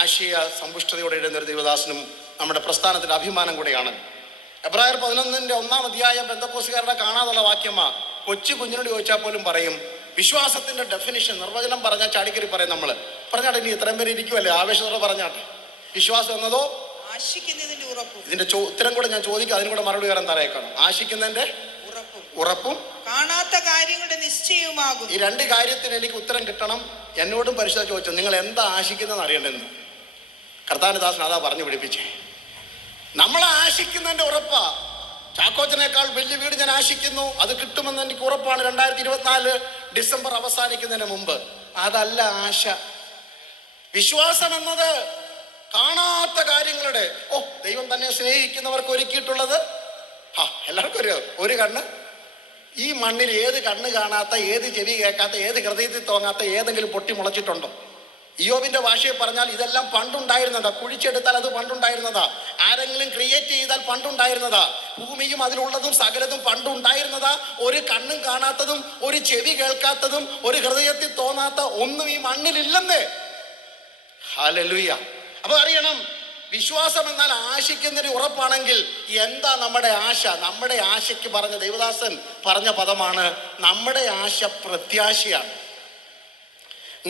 ആശയ സമ്പുഷ്ടതയോടെ എഴുതുന്ന ഒരു ദൈവദാസനും നമ്മുടെ പ്രസ്ഥാനത്തിന്റെ അഭിമാനം കൂടെയാണ്. എബ്രായർ 11-ന്റെ 1-ാം അധ്യായം പെന്തക്കോസ്തുകാരുടെ കാണാതുള്ള വാക്യമാ. കൊച്ചു കുഞ്ഞിനോട് ചോദിച്ചാൽ പോലും പറയും. വിശ്വാസത്തിന്റെ ഡെഫിനിഷൻ നിർവചനം പറഞ്ഞാൽ ചാടിക്കറി പറയും. നമ്മൾ പറഞ്ഞാട്ടെ, ഇനി ഇത്രയും പേര് ഇരിക്കുമല്ലേ, ആവേശത്തോടെ പറഞ്ഞാട്ടെ. വിശ്വാസം എന്നതോ ആശിക്കുന്നതിന്റെ ഉറപ്പും. ഇതിന്റെ ഉത്തരം കൂടെ ഞാൻ ചോദിക്കും, അതിനും കൂടെ മറുപടി വരാൻ തറയേക്കണം. ആശിക്കുന്നതിന്റെ ഉറപ്പും കാണാത്ത കാര്യങ്ങളുടെ നിശ്ചയവുമാകും. ഈ 2 കാര്യത്തിന് എനിക്ക് ഉത്തരം കിട്ടണം. എന്നോടും പരിശോധന ചോദിച്ചു, നിങ്ങൾ എന്താ ആശിക്കുന്നതെന്ന് അറിയണ്ടെന്ന്. കർത്താവിന്റെ ദാസൻ അതാ പറഞ്ഞു പിടിപ്പിച്ചേ. നമ്മൾ ആശിക്കുന്നതിന്റെ ഉറപ്പാ. ചാക്കോച്ചനേക്കാൾ വലിയ വീട് ഞാൻ ആശിക്കുന്നു, അത് കിട്ടുമെന്ന് എനിക്ക് ഉറപ്പാണ് 2024 ഡിസംബർ അവസാനിക്കുന്നതിന് മുമ്പ്. അതല്ല ആശ. വിശ്വാസം എന്നത് കാണാത്ത കാര്യങ്ങളുടെ, ദൈവം തന്നെ സ്നേഹിക്കുന്നവർക്ക് ഒരുക്കിയിട്ടുള്ളത്. എല്ലാവർക്കും ഒരു കണ്ണ്. ഈ മണ്ണിൽ ഏത് കണ്ണ് കാണാത്ത, ഏത് ചെവി കേൾക്കാത്ത, ഏത് ഹൃദയത്തിൽ തോന്നാത്ത ഏതെങ്കിലും പൊട്ടി മുളച്ചിട്ടുണ്ടോ? ഇയ്യോബിന്റെ ഭാഷയിൽ പറഞ്ഞാൽ ഇതെല്ലാം പണ്ടുണ്ടായിരുന്നതാ. കുഴിച്ചെടുത്താൽ അത് പണ്ടുണ്ടായിരുന്നതാ. ആരെങ്കിലും ക്രിയേറ്റ് ചെയ്താൽ പണ്ടുണ്ടായിരുന്നതാ. ഭൂമിയും അതിലുള്ളതും സകലതും പണ്ടുണ്ടായിരുന്നതാ. ഒരു കണ്ണും കാണാത്തതും ഒരു ചെവി കേൾക്കാത്തതും ഒരു ഹൃദയത്തിൽ തോന്നാത്ത ഒന്നും ഈ മണ്ണിലില്ലെന്നേ. ഹല്ലേലൂയ. അപ്പൊ അറിയണം, വിശ്വാസം എന്നാൽ ആശിക്കുന്നതിന് ഉറപ്പാണെങ്കിൽ എന്താ നമ്മുടെ ആശ? നമ്മുടെ ആശയ്ക്ക് പറഞ്ഞ ദൈവദാസൻ പറഞ്ഞ പദമാണ്, നമ്മുടെ ആശ പ്രത്യാശയാണ്.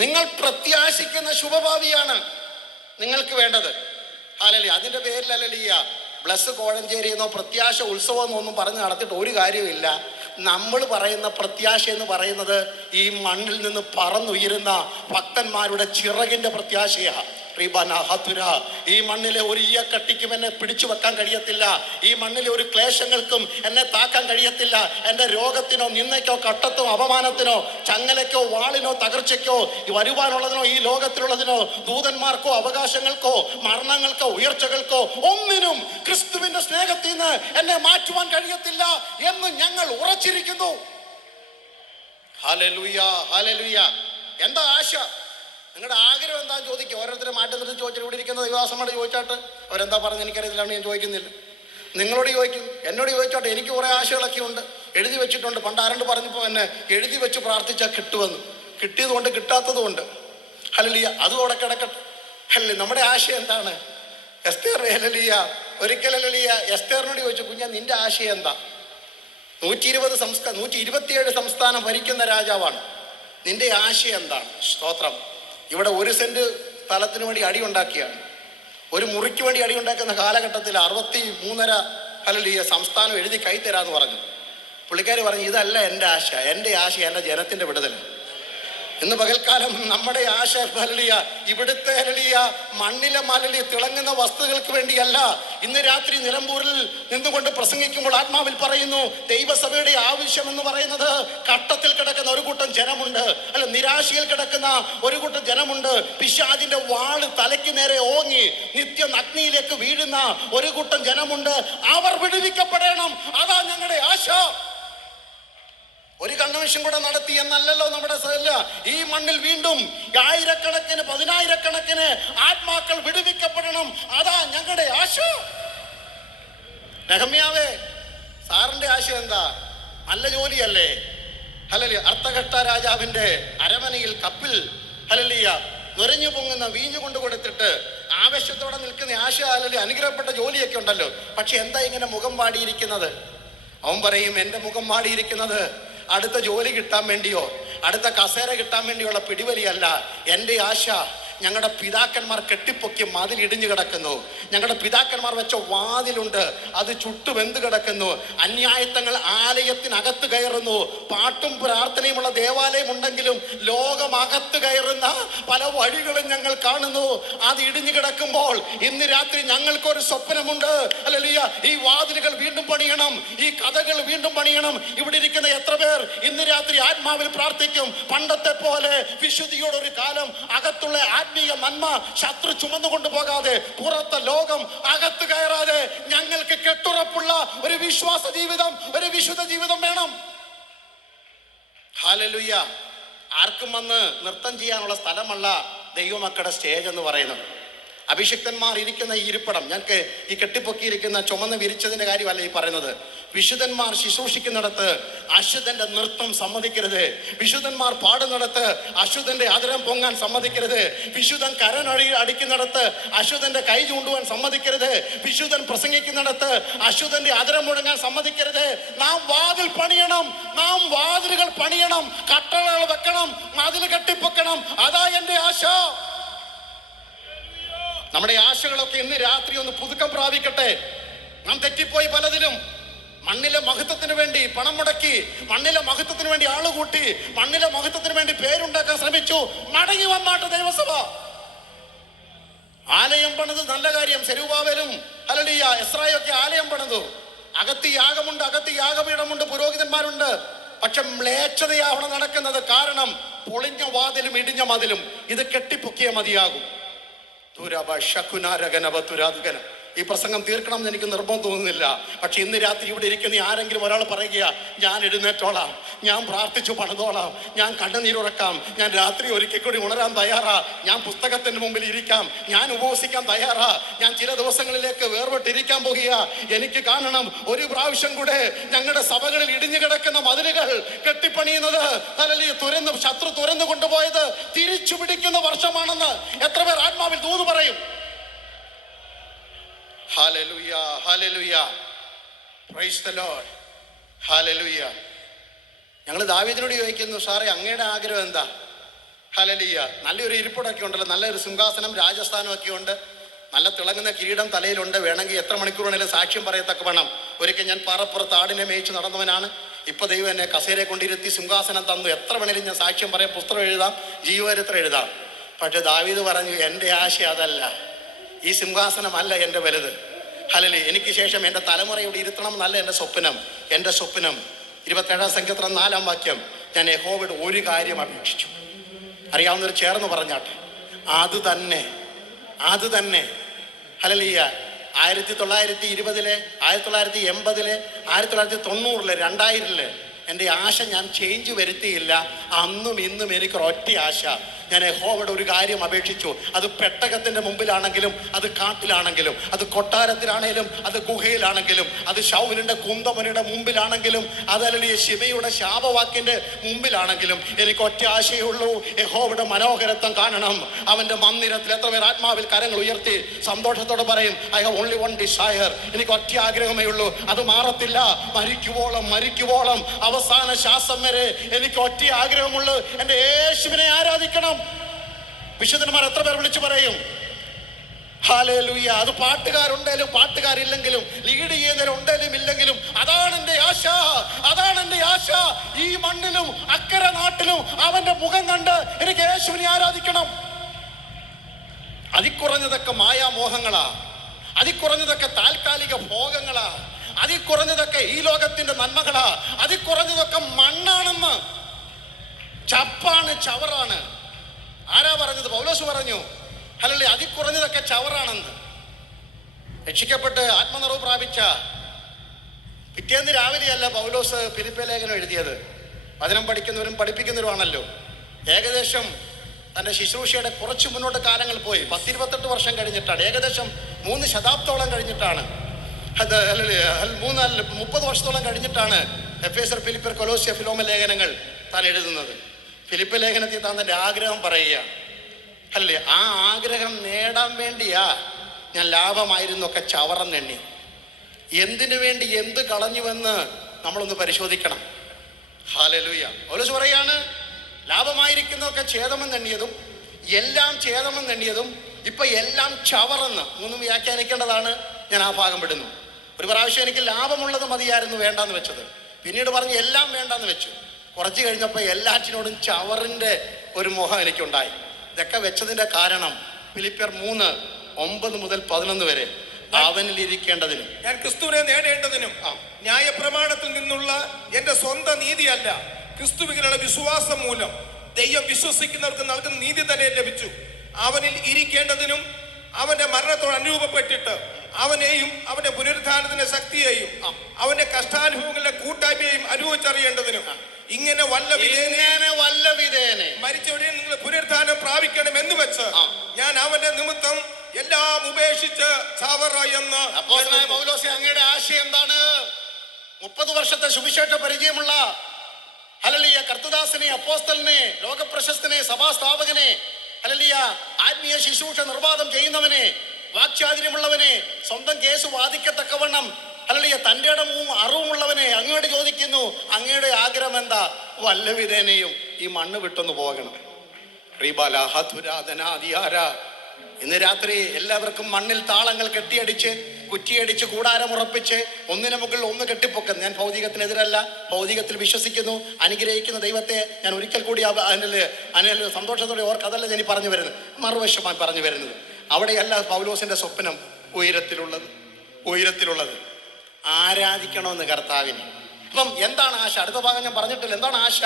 നിങ്ങൾ പ്രത്യാശിക്കുന്ന ശുഭഭാവിയാണ് നിങ്ങൾക്ക് വേണ്ടത്. ഹല്ലേലൂയ. അതിന്റെ പേരിലല്ല ബ്ലസ് കോഴഞ്ചേരി എന്നോ പ്രത്യാശ ഉത്സവം എന്നൊന്നും പറഞ്ഞ് നടത്തിയിട്ട് ഒരു കാര്യമില്ല. നമ്മൾ പറയുന്ന പ്രത്യാശ എന്ന് പറയുന്നത് ഈ മണ്ണിൽ നിന്ന് പറന്നുയരുന്ന ഭക്തന്മാരുടെ ചിറകിന്റെ പ്രത്യാശയാണ്. ഈ മണ്ണിലെ ഒരു ഈയക്കട്ടിക്കും എന്നെ പിടിച്ചു വെക്കാൻ കഴിയത്തില്ല. ഈ മണ്ണിലെ ഒരു ക്ലേശങ്ങൾക്കും എന്നെ താക്കാൻ കഴിയത്തില്ല. എൻ്റെ രോഗത്തിനോ നിന്ദയ്ക്കോ കട്ടത്തോ അപമാനത്തിനോ ചങ്ങലയ്ക്കോ വാളിനോ തകർച്ചയ്ക്കോ വരുവാനുള്ളതിനോ ഈ ലോകത്തിലുള്ളതിനോ ദൂതന്മാർക്കോ അവകാശങ്ങൾക്കോ മരണങ്ങൾക്കോ ഉയർച്ചകൾക്കോ ഒന്നിനും ക്രിസ്തുവിന്റെ സ്നേഹത്തിൽ നിന്ന് എന്നെ മാറ്റുവാൻ കഴിയത്തില്ല എന്ന് ഞങ്ങൾ ഉറച്ചിരിക്കുന്നു. Hallelujah, hallelujah. എന്താ ആശ? നിങ്ങളുടെ ആഗ്രഹം എന്താണെന്ന് ചോദിക്കുക. ഓരോരുത്തരും മാറ്റി നിർത്തി ചോദിച്ചിട്ട് ഇവിടെ ഇരിക്കുന്ന ദൈവദാസന്മാരോട് ചോദിച്ചാട്ട് അവരെന്താ പറഞ്ഞ് എനിക്കറിയത്തില്ലാണ്ട് ഞാൻ ചോദിക്കുന്നില്ല. നിങ്ങളോട് ചോദിക്കും, എന്നോട് ചോദിച്ചോട്ടെ. എനിക്ക് കുറേ ആശകളൊക്കെ ഉണ്ട്, എഴുതി വെച്ചിട്ടുണ്ട്. പണ്ട് ആരണ്ട് പറഞ്ഞപ്പോൾ എന്നെ എഴുതി വെച്ച് പ്രാർത്ഥിച്ചാൽ കിട്ടുമെന്ന്. കിട്ടിയതുകൊണ്ട് കിട്ടാത്തതുകൊണ്ട്. ഹല്ലേലൂയ. അതും അവിടെ കിടക്കട്ടെ. അല്ലേ? നമ്മുടെ ആശയം എന്താണ്? എസ്തേർ ഹല്ലേലൂയ ഒരിക്കൽ ഹല്ലേലൂയ എസ്തേറിനോട് ചോദിച്ചു, കുഞ്ഞാ നിന്റെ ആശയം എന്താ? 127 സംസ്ഥാനം ഭരിക്കുന്ന രാജാവാണ്. നിന്റെ ആശയം എന്താണ്? സ്തോത്രം. ഇവിടെ 1 സെന്റ് സ്ഥലത്തിന് വേണ്ടി അടി ഉണ്ടാക്കിയാണ്. ഒരു മുറിക്ക് വേണ്ടി അടി ഉണ്ടാക്കുന്ന കാലഘട്ടത്തിൽ 63.5 ഹല്ലേലൂയ സംസ്ഥാനം എഴുതി കൈ തരാമെന്ന് പറഞ്ഞു. പുള്ളിക്കാരി പറഞ്ഞു, ഇതല്ല എൻ്റെ ആശ. എൻ്റെ ആശ എൻ്റെ ജനത്തിൻ്റെ വിടുതൽ. ഇന്ന് പകൽക്കാലം നമ്മുടെ ആശ ഹല്ലേലൂയ ഇവിടുത്തെ ഹല്ലേലൂയ മണ്ണിലെ ഹല്ലേലൂയ തിളങ്ങുന്ന വസ്തുക്കൾക്ക് വേണ്ടിയല്ല. ഇന്ന് രാത്രി നിലമ്പൂരിൽ നിന്നുകൊണ്ട് പ്രസംഗിക്കുമ്പോൾ ആത്മാവിൽ പറയുന്നു, ദൈവസഭയുടെ ആവശ്യം എന്ന് പറയുന്നത് കട്ടത്തിൽ കിടക്കുന്ന ഒരു കൂട്ടം ജനമുണ്ട്, അല്ല നിരാശയിൽ കിടക്കുന്ന ഒരു കൂട്ടം ജനമുണ്ട്. പിശാചിന്റെ വാള് തലയ്ക്ക് നേരെ ഓങ്ങി നിത്യം അഗ്നിയിലേക്ക് വീഴുന്ന ഒരു കൂട്ടം ജനമുണ്ട്. അവർ വിടുവിക്കപ്പെടണം. അതാ ഞങ്ങളുടെ ആശ. ഒരു കൺവെൻഷൻ കൂടെ നടത്തി എന്നല്ലല്ലോ നമ്മുടെ ഈ മണ്ണിൽ വീണ്ടും ആയിരക്കണക്കിന് 10,000-കണക്കിന് ആത്മാക്കൾ വിടുവിക്കപ്പെടണം. അതാ ഞങ്ങളുടെ ആശ. നെഹമ്യാവേ, സാറിന്റെ ആശ എന്താ? നല്ല ജോലിയല്ലേ? ഹല്ലേലൂയ. അർത്ഥകഷ്ട രാജാവിന്റെ അരമനയിൽ കപ്പിൽ ഹല്ലേലൂയ നുരഞ്ഞു പൊങ്ങുന്ന വീഞ്ഞു കൊണ്ട് കൊടുത്തിട്ട് ആവശ്യത്തോടെ നിൽക്കുന്ന ആശ. ഹല്ലേലൂയ. അനുഗ്രഹപ്പെട്ട ജോലിയൊക്കെ ഉണ്ടല്ലോ. പക്ഷെ എന്താ ഇങ്ങനെ മുഖം വാടിയിരിക്കുന്നത്? അവൻ പറയും, എൻ്റെ മുഖം വാടിയിരിക്കുന്നത് അടുത്ത ജോലി കിട്ടാൻ വേണ്ടിയോ അടുത്ത കസേര കിട്ടാൻ വേണ്ടിയുള്ള പിടിവലിയല്ല. എൻ്റെ ആശ ഞങ്ങളുടെ പിതാക്കന്മാർ കെട്ടിപ്പൊക്കി മതിൽ ഇടിഞ്ഞു കിടക്കുന്നു. ഞങ്ങളുടെ പിതാക്കന്മാർ വെച്ച വാതിലുണ്ട്, അത് ചുട്ടുവെന്ത് കിടക്കുന്നു. അന്യായത്തങ്ങൾ ആലയത്തിനകത്ത് കയറുന്നു. പാട്ടും പ്രാർത്ഥനയുമുള്ള ദേവാലയം ഉണ്ടെങ്കിലും ലോകമകത്ത് കയറുന്ന പല വഴികളും ഞങ്ങൾ കാണുന്നു. അത് ഇടിഞ്ഞു കിടക്കുമ്പോൾ ഇന്ന് രാത്രി ഞങ്ങൾക്കൊരു സ്വപ്നമുണ്ട്. ഹല്ലേലൂയ. ഈ വാതിലുകൾ വീണ്ടും പണിയണം, ഈ കഥകൾ വീണ്ടും പണിയണം. ഇവിടെ ഇരിക്കുന്ന എത്ര പേർ ഇന്ന് രാത്രി ആത്മാവിൽ പ്രാർത്ഥിക്കും? പണ്ടത്തെ പോലെ വിശുദ്ധിയോടൊരു കാലം, അകത്തുള്ള ആത്മീയ നന്മ ശത്രു ചുമന്നുകൊണ്ട് പോകാതെ, പുറത്തെ ലോകം അകത്ത് കയറാതെ ഞങ്ങൾക്ക് കെട്ടുറപ്പുള്ള ഒരു വിശ്വാസ ജീവിതം, ഒരു വിശുദ്ധ ജീവിതം വേണം. ഹല്ലേലൂയ. ആർക്കും വന്ന് നൃത്തം ചെയ്യാനുള്ള സ്ഥലമല്ല ദൈവമക്കളുടെ സ്റ്റേജ് എന്ന് പറയുന്നത്. അഭിഷിക്തന്മാർ ഇരിക്കുന്ന ഈ ഇരിപ്പിടം, ഞങ്ങൾക്ക് ഈ കെട്ടിപ്പൊക്കിയിരിക്കുന്ന ചുമന്ന് വിരിച്ചതിന്റെ കാര്യമല്ല ഈ പറയുന്നത്. വിശുദ്ധന്മാർ ശുശ്രൂഷിക്കുന്നിടത്ത് അശുദ്ധന്റെ നൃത്തം സമ്മതിക്കരുത്. വിശുദ്ധന്മാർ പാടുന്നിടത്ത് അശുദ്ധന്റെ ആദരം പൊങ്ങാൻ സമ്മതിക്കരുത്. വിശുദ്ധൻ അടിക്കുന്നിടത്ത് അശുദ്ധന്റെ കൈ ചൂണ്ടുവാൻ സമ്മതിക്കരുത്. വിശുദ്ധൻ പ്രസംഗിക്കുന്നിടത്ത് അശുദ്ധന്റെ ആദരം മുഴങ്ങാൻ സമ്മതിക്കരുത്. നാം വാതിൽ പണിയണം, നാം വാതിലുകൾ പണിയണം, കട്ടളകൾ വെക്കണം, മതിൽ കെട്ടിപ്പൊക്കണം. അതാ എൻ്റെ ആശ. നമ്മുടെ ആശകളൊക്കെ ഇന്ന് രാത്രി ഒന്ന് പുതുക്കം പ്രാപിക്കട്ടെ. നാം തെറ്റിപ്പോയി പലതിലും. മണ്ണിലെ മഹത്വത്തിന് വേണ്ടി പണം മുടക്കി, മണ്ണിലെ മഹത്വത്തിന് വേണ്ടി ആളുകൂട്ടി, മണ്ണിലെ മഹത്വത്തിന് വേണ്ടി പേരുണ്ടാക്കാൻ ശ്രമിച്ചു. മടങ്ങി വന്നാട്ട് ദൈവസഭ. ആലയം പണിത് നല്ല കാര്യം. സെരുബാബേലും ഹല്ലേലൂയ എസ്രായൊക്കെ ആലയം പണിതു. അകത്ത് യാഗമുണ്ട്, അകത്ത് യാഗപീഠമുണ്ട്, പുരോഹിതന്മാരുണ്ട്. പക്ഷെ മ്ലേച്ഛതയാവണ നടക്കുന്നത്. കാരണം പൊളിഞ്ഞ വാതിലും ഇടിഞ്ഞ മതിലും. ഇത് കെട്ടിപ്പൊക്കിയേ മതിയാകും. ഈ പ്രസംഗം തീർക്കണം എന്ന് എനിക്ക് നിർബന്ധം തോന്നുന്നില്ല. പക്ഷെ ഇന്ന് രാത്രി ഇവിടെ ഇരിക്കുന്ന ആരെങ്കിലും ഒരാൾ പറയുക, ഞാൻ എഴുന്നേറ്റോളാം, ഞാൻ പ്രാർത്ഥിച്ചു പണിതോളാം, ഞാൻ കണ്ണുനീരുറക്കാം, ഞാൻ രാത്രി ഒരിക്കൽ കൂടി ഉണരാൻ തയ്യാറാ, ഞാൻ പുസ്തകത്തിന് മുമ്പിൽ ഇരിക്കാം, ഞാൻ ഉപവസിക്കാൻ തയ്യാറാ, ഞാൻ ചില ദിവസങ്ങളിലേക്ക് വേർപെട്ടിരിക്കാൻ പോകുക, എനിക്ക് കാണണം ഒരു പ്രാവശ്യം കൂടെ ഞങ്ങളുടെ സഭകളിൽ ഇടിഞ്ഞു കിടക്കുന്ന മതിലുകൾ കെട്ടിപ്പണിയുന്നത്, അല്ലെങ്കിൽ ശത്രു തുരന്നു കൊണ്ടുപോയത് തിരിച്ചു പിടിക്കുന്ന വർഷമാണെന്ന് എത്ര പേർ ആത്മാവിൽ ദൂത് പറയും? Hallelujah, hallelujah, price the Lord, hallelujah. ഞങ്ങൾ ദാവീദിനോട് ചോദിക്കുന്നു, സാറേ അങ്ങയുടെ ആഗ്രഹം എന്താ? ഹല്ലേലൂയ. നല്ലൊരു ഇരിപ്പിടമൊക്കെ ഉണ്ടല്ലോ, നല്ലൊരു സിംഹാസനം രാജസ്ഥാനം ഒക്കെ ഉണ്ട്, നല്ല തിളങ്ങുന്ന കിരീടം തലയിലുണ്ട്, വേണമെങ്കിൽ എത്ര മണിക്കൂർ വേണമെങ്കിലും സാക്ഷ്യം പറയത്തക്ക വേണം. ഒരിക്കൽ ഞാൻ പാറപ്പുറത്ത് ആടിനെ മേയിച്ച് നടന്നവനാണ്. ഇപ്പൊ ദൈവം എന്നെ കസേരയെ കൊണ്ടിരുത്തി സിംഹാസനം തന്നു. എത്ര വേണേലും ഞാൻ സാക്ഷ്യം പറയാം, പുസ്തകം എഴുതാം, ജീവചരിത്രം എഴുതാം. പക്ഷെ ദാവീദ് പറഞ്ഞു, എൻ്റെ ആശ അതല്ല, ഈ സിംഹാസനമല്ല എൻ്റെ വലുത്. ഹല്ലേലൂയ. എനിക്ക് ശേഷം എൻ്റെ തലമുറ ഇവിടെ ഇരുത്തണം എന്നല്ല എൻ്റെ സ്വപ്നം. എൻ്റെ സ്വപ്നം 27 സങ്കീർത്തനം 4 വാക്യം, ഞാൻ യഹോവയോട് ഒരു കാര്യം അപേക്ഷിച്ചു. അറിയാവുന്നവർ ചേർന്ന് പറഞ്ഞാട്ടെ, അത് തന്നെ, അത് തന്നെ. ഹല്ലേലൂയ. 1920, 1980, 1990, 2000 എൻ്റെ ആശ ഞാൻ ചേഞ്ച് വരുത്തിയില്ല. അന്നും ഇന്നും എനിക്ക് ഒറ്റ ആശ, ഞാൻ യഹോവയുടെ ഒരു കാര്യം അപേക്ഷിച്ചു. അത് പെട്ടകത്തിന്റെ മുമ്പിലാണെങ്കിലും, അത് കാട്ടിലാണെങ്കിലും, അത് കൊട്ടാരത്തിലാണെങ്കിലും, അത് ഗുഹയിലാണെങ്കിലും, അത് ശൗലിന്റെ കുന്തമനയുടെ മുമ്പിലാണെങ്കിലും, അതല്ലെങ്കിൽ ശിമയുടെ ശാപവാക്കിന്റെ മുമ്പിലാണെങ്കിലും, എനിക്ക് ഒറ്റ ആശയുള്ളൂ, യഹോവയുടെ മനോഹരത്വം കാണണം. അവന്റെ മന്ദിരത്തിൽ എത്ര പേർ ആത്മാവിൽ കരങ്ങൾ ഉയർത്തി സന്തോഷത്തോടെ പറയും, I have only one desire, എനിക്ക് ഒറ്റ ആഗ്രഹമേ ഉള്ളൂ, അത് മാറത്തില്ല. മരിക്കുവോളം അവസാന ശ്വാസം വരെ എനിക്ക് ഒറ്റ ആഗ്രഹമുള്ളൂ, എൻ്റെ യേശുവിനെ ആരാധിക്കണം. വിശുദ്ധന്മാർ എത്ര പേർ വിളിച്ചു പറയും ഹല്ലേലൂയ? അത് പാട്ടുകാരുണ്ടെങ്കിലും പാട്ടുകാരില്ലെങ്കിലും, ലീഡ് ചെയ്യുന്നവരുണ്ടെങ്കിലും ഇല്ലെങ്കിലും, അതാണ് എൻ്റെ ആശ, അതാണ് എൻ്റെ ആശ. ഈ മണ്ണിലും അക്കരെ നാട്ടിലും അവന്റെ മുഖം കണ്ട് എനിക്ക് യേശുവിനെ ആരാധിക്കണം. അതിക്കുറഞ്ഞതൊക്കെ മായാമോഹങ്ങളാ, അതിക്കുറഞ്ഞതൊക്കെ താൽക്കാലിക ഭോഗങ്ങളാ, അതിക്കുറഞ്ഞതൊക്കെ ഈ ലോകത്തിന്റെ നന്മകളാ, അതിക്കുറഞ്ഞതൊക്കെ മണ്ണാണെന്ന്, ചപ്പാണ്, ചവറാണ്. ആരാ പറഞ്ഞത്? പൗലോസ് പറഞ്ഞു, അല്ലല്ലേ, അതിക്കുറഞ്ഞതൊക്കെ ചവറാണെന്ന്. രക്ഷിക്കപ്പെട്ട് ആത്മനിറവ് പ്രാപിച്ച പിറ്റേന്ന് രാവിലെയല്ല പൗലോസ് ഫിലിപ്പി ലേഖനം എഴുതിയത്. വചനം പഠിക്കുന്നവരും പഠിപ്പിക്കുന്നവരുമാണല്ലോ. ഏകദേശം തൻ്റെ ശുശ്രൂഷയുടെ കുറച്ച് മുന്നോട്ട് കാലങ്ങൾ പോയി. 10-28 വർഷം കഴിഞ്ഞിട്ടാണ്, ഏകദേശം 3 ശതാബ്ദത്തോളം കഴിഞ്ഞിട്ടാണ്, 30 വർഷത്തോളം കഴിഞ്ഞിട്ടാണ് എഫേസർ, ഫിലിപ്പിയർ, കൊലോസ്യ, ഫിലോമ ലേഖനങ്ങൾ താൻ എഴുതുന്നത്. ഫിലിപ്പ് ലേഖനത്തിൽ താൻ തൻ്റെ ആഗ്രഹം പറയുക അല്ലേ, ആ ആഗ്രഹം നേടാൻ വേണ്ടിയാ ഞാൻ ലാഭമായിരുന്നൊക്കെ ചവറന്നെണ്ണി. എന്തിനു വേണ്ടി എന്ത് കളഞ്ഞുവെന്ന് നമ്മളൊന്ന് പരിശോധിക്കണം. ഹല്ലേലൂയ. പൗലോസ് പറയാണ്, ലാഭമായിരിക്കുന്നതൊക്കെ ഛേദമെന്നെണ്ണിയതും എല്ലാം ഛേദമെന്നെണ്ണിയതും ഇപ്പൊ എല്ലാം ചവറെന്ന്. 3 വ്യാഖ്യാനിക്കേണ്ടതാണ്. ഞാൻ ആ ഭാഗം വിടുന്നു. ഒരു പ്രാവശ്യം എനിക്ക് ലാഭമുള്ളത് മതിയായിരുന്നു വേണ്ടാന്ന് വെച്ചത്, പിന്നീട് പറഞ്ഞ് എല്ലാം വേണ്ടാന്ന് വെച്ചു. കുറച്ച് കഴിഞ്ഞപ്പോൾ എല്ലാറ്റിനോടും ചവറിന്റെ ഒരു മോഹം എനിക്കുണ്ടായി. ഇതൊക്കെ വെച്ചതിന്റെ കാരണം ഫിലിപ്പിയർ 3:9-11 വരെ, അവനിൽ ഇരിക്കേണ്ടതിനും ഞാൻ ക്രിസ്തുവിനെ നേടേണ്ടതിനും ന്യായപ്രമാണത്തിൽ നിന്നുള്ള എന്റെ സ്വന്തം നീതിയല്ല, ക്രിസ്തുവിലുള്ള വിശ്വാസം മൂലം ദൈവം വിശ്വസിക്കുന്നവർക്ക് നൽകുന്ന നീതി തന്നെ ലഭിച്ചു. അവനിൽ ഇരിക്കേണ്ടതിനും അവന്റെ മരണത്തോട് അനുരൂപപ്പെട്ടിട്ട് അവനെയും അവന്റെ പുനരുത്ഥാനത്തിന്റെ ശക്തിയെയും അവന്റെ കഷ്ടാനുഭവങ്ങളുടെ കൂട്ടായ്മയെയും അനുഭവിച്ചറിയേണ്ടതിനും ഇങ്ങനെ വല്ല വിധേനെ മരിച്ചവരെ നിങ്ങൾ പുനരുത്ഥാനം പ്രാപിക്കണം എന്ന് വെച്ച് ഞാൻ അവന്റെ നിമിത്തം എല്ലാം ഉപേക്ഷിച്ച് ചവറയെന്ന്. അപ്പോസ്തലനായ പൗലോസേ, അങ്ങയുടെ ആശയം എന്താണ്? 30 വർഷത്തെ സുവിശേഷ പരിചയമുള്ള ഹല്ലേലൂയ കർത്തദാസനെ, അപ്പോസ്തലനെ, ലോകപ്രശസ്തനെ, സഭാസ്ഥാപകനെ, ഹല്ലേലൂയ ആത്മീയ ശുശ്രൂഷ നിർവാദം ചെയ്യുന്നവനെ, വാക്ചാതുര്യമുള്ളവനെ, സ്വന്തം കേസ് വാദിക്കത്തക്കവണ്ണം ഹല്ലേലൂയ തൻ്റെ ഇടവും അറിവുമുള്ളവനെ അങ്ങോട്ട് ചോദിക്കുന്നു, അങ്ങയുടെ ആഗ്രഹം എന്താ? വല്ല വിധേനയും ഈ മണ്ണ് വിട്ടൊന്ന് പോകണം. ഇന്ന് രാത്രി എല്ലാവർക്കും മണ്ണിൽ താളങ്ങൾ കെട്ടിയടിച്ച്, കുറ്റിയടിച്ച്, കൂടാരമുറപ്പിച്ച്, ഒന്നിനു മുകളിൽ ഒന്ന് കെട്ടിപ്പൊക്കുന്നു. ഞാൻ ഭൗതികത്തിനെതിരല്ല, ഭൗതികത്തിൽ വിശ്വസിക്കുന്നു, അനുഗ്രഹിക്കുന്ന ദൈവത്തെ ഞാൻ ഒരിക്കൽ കൂടി അനിൽ സന്തോഷത്തോടെ ഓർക്കതല്ല ഞാൻ പറഞ്ഞു വരുന്നത്, മറുവശമായി പറഞ്ഞു വരുന്നത്. അവിടെയല്ല പൗലോസിന്റെ സ്വപ്നം. ഉയരത്തിലുള്ളത് ആരാധിക്കണമെന്ന് കർത്താവിനെ. അപ്പം എന്താണ് ആശ? അടുത്ത ഭാഗം ഞാൻ പറഞ്ഞിട്ടില്ല. എന്താണ് ആശ?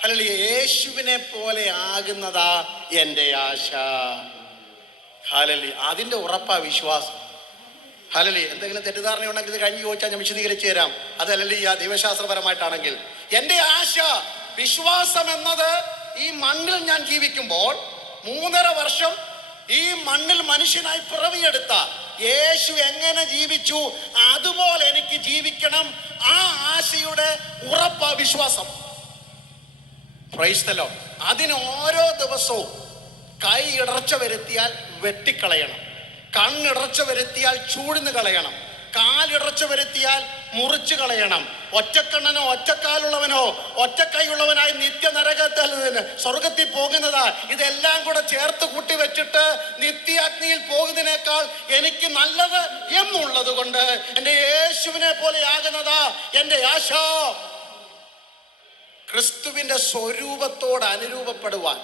ഹല്ലേലൂയ, യേശുവിനെ പോലെ ആകുന്നതാ എൻ്റെ ആശ. ഹല്ലേലൂയ, അതിൻ്റെ ഉറപ്പാ വിശ്വാസം. ഹല്ലേലൂയ, എന്തെങ്കിലും തെറ്റിദ്ധാരണ ഉണ്ടെങ്കിൽ ഇത് കഴിഞ്ഞ് ചോദിച്ചാൽ ഞാൻ വിശദീകരിച്ചു തരാം. അത് ഹല്ലേലൂയ ദൈവശാസ്ത്രപരമായിട്ടാണെങ്കിൽ എൻ്റെ ആശ, വിശ്വാസം എന്നത് ഈ മണ്ണിൽ ഞാൻ ജീവിക്കുമ്പോൾ 3.5 വർഷം ഈ മണ്ണിൽ മനുഷ്യനായി പിറവിയെടുത്ത യേശു എങ്ങനെ ജീവിച്ചു അതുപോലെ എനിക്ക് ജീവിക്കണം. ആ ആശയുടെ ഉറപ്പാ വിശ്വാസം. Price the Lord. അതിന് ഓരോ ദിവസവും കൈ ഇടർച്ച വരുത്തിയാൽ വെട്ടിക്കളയണം, കണ്ണിടർച്ച വരുത്തിയാൽ ചൂഴ്ന്ന് കളയണം, കാലിടർച്ച വരുത്തിയാൽ മുറിച്ചു കളയണം. ഒറ്റക്കണ്ണനോ ഒറ്റക്കാലുള്ളവനോ ഒറ്റക്കൈയുള്ളവനായി നിത്യനരകത്തിൽ സ്വർഗത്തിൽ പോകുന്നതാ. ഇതെല്ലാം കൂടെ ചേർത്ത് കൂട്ടി വെച്ചിട്ട് നിത്യാഗ്നിയിൽ പോകുന്നതിനേക്കാൾ എനിക്ക് നല്ലത് എന്നുള്ളത് കൊണ്ട് എൻ്റെ യേശുവിനെ പോലെ ആകുന്നതാ എൻ്റെ ആശ. ക്രിസ്തുവിന്റെ സ്വരൂപത്തോട് അനുരൂപപ്പെടുവാൻ,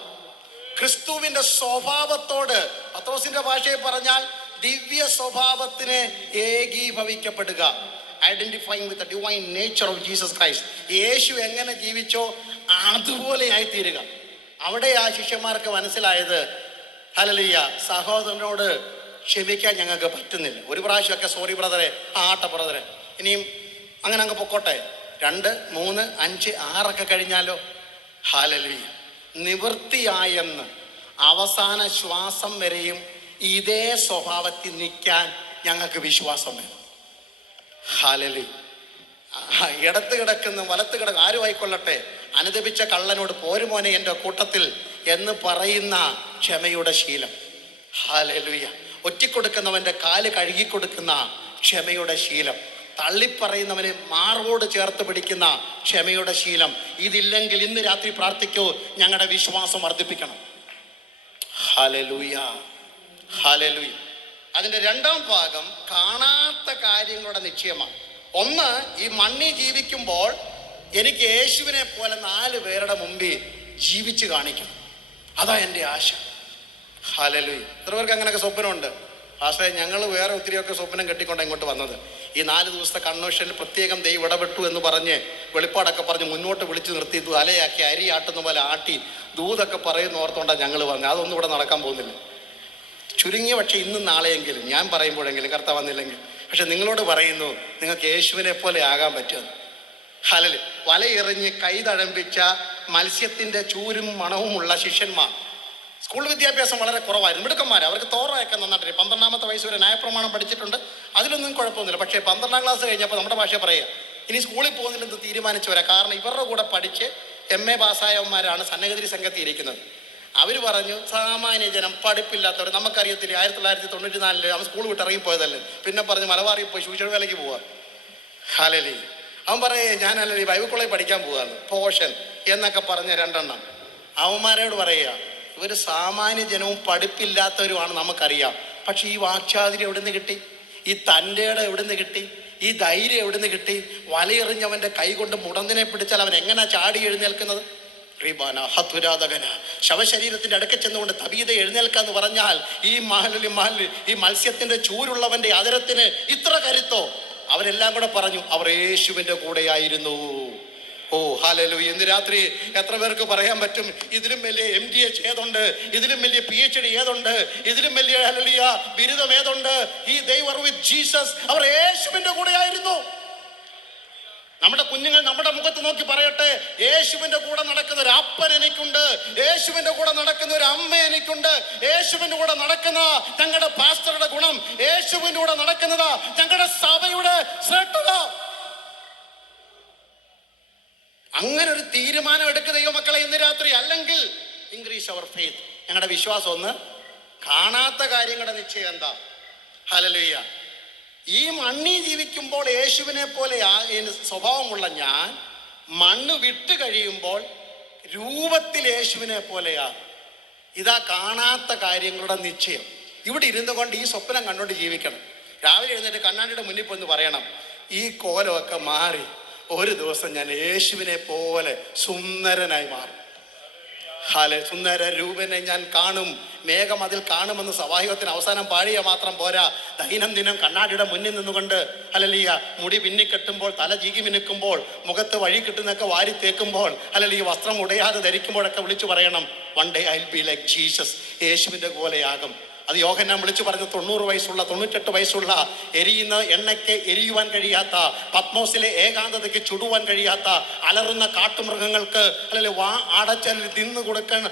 ക്രിസ്തുവിന്റെ സ്വഭാവത്തോട്, പത്രോസിന്റെ ഭാഷയിൽ പറഞ്ഞാൽ ദിവ്യ സ്വഭാവത്തിന് ഏകീഭവിക്കപ്പെടുക, identifying with the divine nature of Jesus Christ. യേശു എങ്ങനെ ജീവിച്ചോ അതുപോലെ ആയിത്തീരുക. അവിടെ ആ ശിഷ്യന്മാർക്ക് മനസ്സിലായത്, ഹല്ലേലൂയ, സഹോദരനോട് ക്ഷമിക്കാൻ ഞങ്ങൾക്ക് പറ്റുന്നില്ല. ഒരു പ്രാവശ്യമൊക്കെ സോറി ബ്രദറെ, ആട്ട ബ്രദറെ, ഇനിയും അങ്ങനെ അങ്ങ് പൊക്കോട്ടെ. 2, 3, 5, 6 കഴിഞ്ഞാലോ? ഹല്ലേലൂയ, നിവൃത്തിയായെന്ന് അവസാന ശ്വാസം വരെയും ഇതേ സ്വഭാവത്തിൽ നിൽക്കാൻ ഞങ്ങൾക്ക് വിശ്വാസം വേണം. ഹല്ലേലൂയ. ഇടത്ത് കിടക്കുന്ന വലത്ത് കിടക്കുന്ന ആരും ആയിക്കൊള്ളട്ടെ, അനുദപിച്ച കള്ളനോട് പോരുമോനെ എൻ്റെ കൂട്ടത്തിൽ എന്ന് പറയുന്ന ക്ഷമയുടെ ശീലം. ഹല്ലേലൂയ. ഒറ്റിക്കൊടുക്കുന്നവൻ്റെ കാല് കഴുകിക്കൊടുക്കുന്ന ക്ഷമയുടെ ശീലം, തള്ളിപ്പറയുന്നവനെ മാർവോട് ചേർത്ത് പിടിക്കുന്ന ക്ഷമയുടെ ശീലം. ഇതില്ലെങ്കിൽ ഇന്ന് രാത്രി പ്രാർത്ഥിക്കൂ, ഞങ്ങളുടെ വിശ്വാസം വർദ്ധിപ്പിക്കണം. Hallelujah, hallelujah. അതിൻ്റെ രണ്ടാം ഭാഗം കാണാത്ത കാര്യങ്ങളുടെ നിശ്ചയമാണ്. ഒന്ന്, ഈ മണ്ണിൽ ജീവിക്കുമ്പോൾ എനിക്ക് യേശുവിനെ പോലെ 4 പേരുടെ മുമ്പിൽ ജീവിച്ച് കാണിക്കണം. അതാ എൻ്റെ ആശ. ഹല്ലേലൂയ. എത്ര പേർക്ക് അങ്ങനെയൊക്കെ സ്വപ്നമുണ്ട്? പക്ഷേ ഞങ്ങൾ വേറെ ഒത്തിരിയൊക്കെ സ്വപ്നം കെട്ടിക്കൊണ്ട് ഇങ്ങോട്ട് വന്നത്. ഈ 4 ദിവസത്തെ കൺവെൻഷനിൽ പ്രത്യേകം ദൈവം ഇടപെട്ടു എന്ന് പറഞ്ഞ് വെളിപ്പാടൊക്കെ പറഞ്ഞ് മുന്നോട്ട് വിളിച്ചു നിർത്തി അലയാക്കി അരി ആട്ടുന്ന പോലെ ആട്ടി ദൂതൊക്കെ പറയുന്ന ഓർത്തോണ്ടാണ് ഞങ്ങൾ വന്നത്. അതൊന്നും ഇവിടെ നടക്കാൻ പോകുന്നില്ല. ചുരുങ്ങിയ പക്ഷേ ഇന്നും നാളെയെങ്കിലും ഞാൻ പറയുമ്പോഴെങ്കിലും കർത്താവ് വന്നില്ലെങ്കിൽ, പക്ഷെ നിങ്ങളോട് പറയുന്നു, നിങ്ങൾക്ക് യേശുവിനെ പോലെ ആകാൻ പറ്റുമെന്ന്. ഹല്ലേലൂയ. വലയെറിഞ്ഞ് കൈ തഴമ്പിച്ച മത്സ്യത്തിൻ്റെ ചൂരും മണവുമുള്ള ശിഷ്യന്മാർ. സ്കൂൾ വിദ്യാഭ്യാസം വളരെ കുറവായിരുന്നു. മിടുക്കന്മാർ, അവർക്ക് തോറയൊക്കെ നന്നായിട്ട് 12ാമത്തെ വയസ്സ് വരെ ന്യായപ്രമാണം പഠിച്ചിട്ടുണ്ട്. അതിലൊന്നും കുഴപ്പമൊന്നുമില്ല. പക്ഷേ 12ാം ക്ലാസ് കഴിഞ്ഞപ്പോൾ നമ്മുടെ ഭാഷ പറയുക, ഇനി സ്കൂളിൽ പോകുന്നില്ലെന്ന് തീരുമാനിച്ചവരാ. കാരണം ഇവരുടെ കൂടെ പഠിച്ച് MA പാസ്സായവന്മാരാണ് സന്നഗതിരി സംഘത്തിൽ ഇരിക്കുന്നത്. അവർ പറഞ്ഞു, സാമാന്യ ജനം, പഠിപ്പില്ലാത്തവർ, നമുക്കറിയത്തില്ല, 1994 അവൻ സ്കൂൾ വിട്ട് ഇറങ്ങിപ്പോയതല്ലേ, പിന്നെ പറഞ്ഞ് മലബാറിൽ പോയി ശൂഷണ വേലയ്ക്ക് പോവാ. ഹല്ലേലൂയ. അവൻ പറയേ, ഞാനല്ലേ ഈ ബൈബിൾ കോളേജിൽ പഠിക്കാൻ പോവാന്ന്, പോഷൻ എന്നൊക്കെ പറഞ്ഞ 2 എണ്ണം. അവന്മാരോട് പറയുക, ഇവർ സാമാന്യ ജനവും പഠിപ്പില്ലാത്തവരുമാണ് നമുക്കറിയാം. പക്ഷെ ഈ വാക്ചാതുര്യം എവിടെ നിന്ന് കിട്ടി? ഈ തൻ്റെ എവിടെ നിന്ന് കിട്ടി? ഈ ധൈര്യം എവിടെ നിന്ന് കിട്ടി? വലയെറിഞ്ഞവൻ്റെ കൈ കൊണ്ട് മുടന്തിനെ പിടിച്ചാൽ അവൻ എങ്ങനെ ചാടി എഴുന്നേൽക്കുന്നത്? ശവശരീരത്തിന്റെ അടുക്ക ചെന്നുകൊണ്ട് തബീത എഴുന്നേൽക്കാന്ന് പറഞ്ഞാൽ ഈ മത്സ്യത്തിന്റെ ചൂരുള്ളവന്റെ അതരത്തിന് ഇത്ര കരുത്തോ? അവരെല്ലാം കൂടെ പറഞ്ഞു, അവർ യേശുവിന്റെ കൂടെയായിരുന്നു. ഓ ഹല്ലേലൂയ. ഇന്ന് രാത്രി എത്ര പേർക്ക് പറയാൻ പറ്റും, ഇതിലും വലിയ MDH ഏതുണ്ട്, ഇതിലും വലിയ PhD ഏതുണ്ട്, ഇതിലും വലിയ ഹല്ലേലൂയ ബിരുദം ഏതുണ്ട്? they were with Jesus. അവർ യേശുവിന്റെ കൂടെയായിരുന്നു. നമ്മുടെ കുഞ്ഞുങ്ങൾ നമ്മുടെ മുഖത്ത് നോക്കി പറയട്ടെ, യേശുവിന്റെ കൂടെ നടക്കുന്ന ഒരു അപ്പൻ എനിക്കുണ്ട്, യേശുവിന്റെ കൂടെ നടക്കുന്ന ഒരു അമ്മ എനിക്കുണ്ട്, യേശുവിന്റെ കൂടെ നടക്കുന്ന ഞങ്ങളുടെ പാസ്റ്ററുടെ ഗുണം, യേശുവിന്റെ കൂടെ നടക്കുന്നത് ഞങ്ങളുടെ സഭയുടെ ശ്രേഷ്ഠത. അങ്ങനെ ഒരു തീരുമാനം എടുക്കുക ദൈവമക്കളെ ഇന്ന് രാത്രി. അല്ലെങ്കിൽ ഇൻക്രീസ് അവർ ഫെയ്ത്ത്. ഞങ്ങളുടെ വിശ്വാസം ഒന്ന്, കാണാത്ത കാര്യങ്ങളുടെ നിശ്ചയം എന്താ? ഹല്ലേലൂയ. ഈ മണ്ണിൽ ജീവിക്കുമ്പോൾ യേശുവിനെ പോലെ സ്വഭാവമുള്ള ഞാൻ മണ്ണ് വിട്ട് കഴിയുമ്പോൾ രൂപത്തിൽ യേശുവിനെ പോലെയാ. ഇതാ കാണാത്ത കാര്യങ്ങളുടെ നിശ്ചയം. ഇവിടെ ഇരുന്നു കൊണ്ട് ഈ സ്വപ്നം കണ്ടുകൊണ്ട് ജീവിക്കണം. രാവിലെ എഴുന്നേറ്റ് കണ്ണാടിയുടെ മുന്നിൽ പോയി പറയണം, ഈ കോലമൊക്കെ മാറി ഒരു ദിവസം ഞാൻ യേശുവിനെ പോലെ സുന്ദരനായി മാറും. സുന്ദര രൂപനെ ഞാൻ കാണും, മേഘം അതിൽ കാണുമെന്ന് സവാഹികത്തിന് അവസാനം പാടിയ മാത്രം പോരാ, ദൈനംദിനം കണ്ണാടിയുടെ മുന്നിൽ നിന്നുകൊണ്ട് ഹല്ലേലൂയ മുടി പിന്നിക്കെട്ടുമ്പോൾ, തല ചീകി മിനുക്കുമ്പോൾ, മുഖത്ത് വഴി കിട്ടുന്നൊക്കെ വാരി തേക്കുമ്പോൾ, ഹല്ലേലൂയ വസ്ത്രം ഉടയാതെ ധരിക്കുമ്പോഴൊക്കെ വിളിച്ചു പറയണം, one day I will be like Jesus. യേശുവിൻ്റെ പോലെയാകും. അത് യോഹന്നാൻ വിളിച്ചു പറഞ്ഞു. 90 വയസ്സുള്ള 98 വയസ്സുള്ള എരിയുന്ന എണ്ണയ്ക്ക് എരിയുവാൻ കഴിയാത്ത, പത്മോസിലെ ഏകാന്തതയ്ക്ക് ചുടുവാൻ കഴിയാത്ത, അലറുന്ന കാട്ടുമൃഗങ്ങൾക്ക് അല്ലെ അടച്ചൽ തിന്നു കൊടുക്കാൻ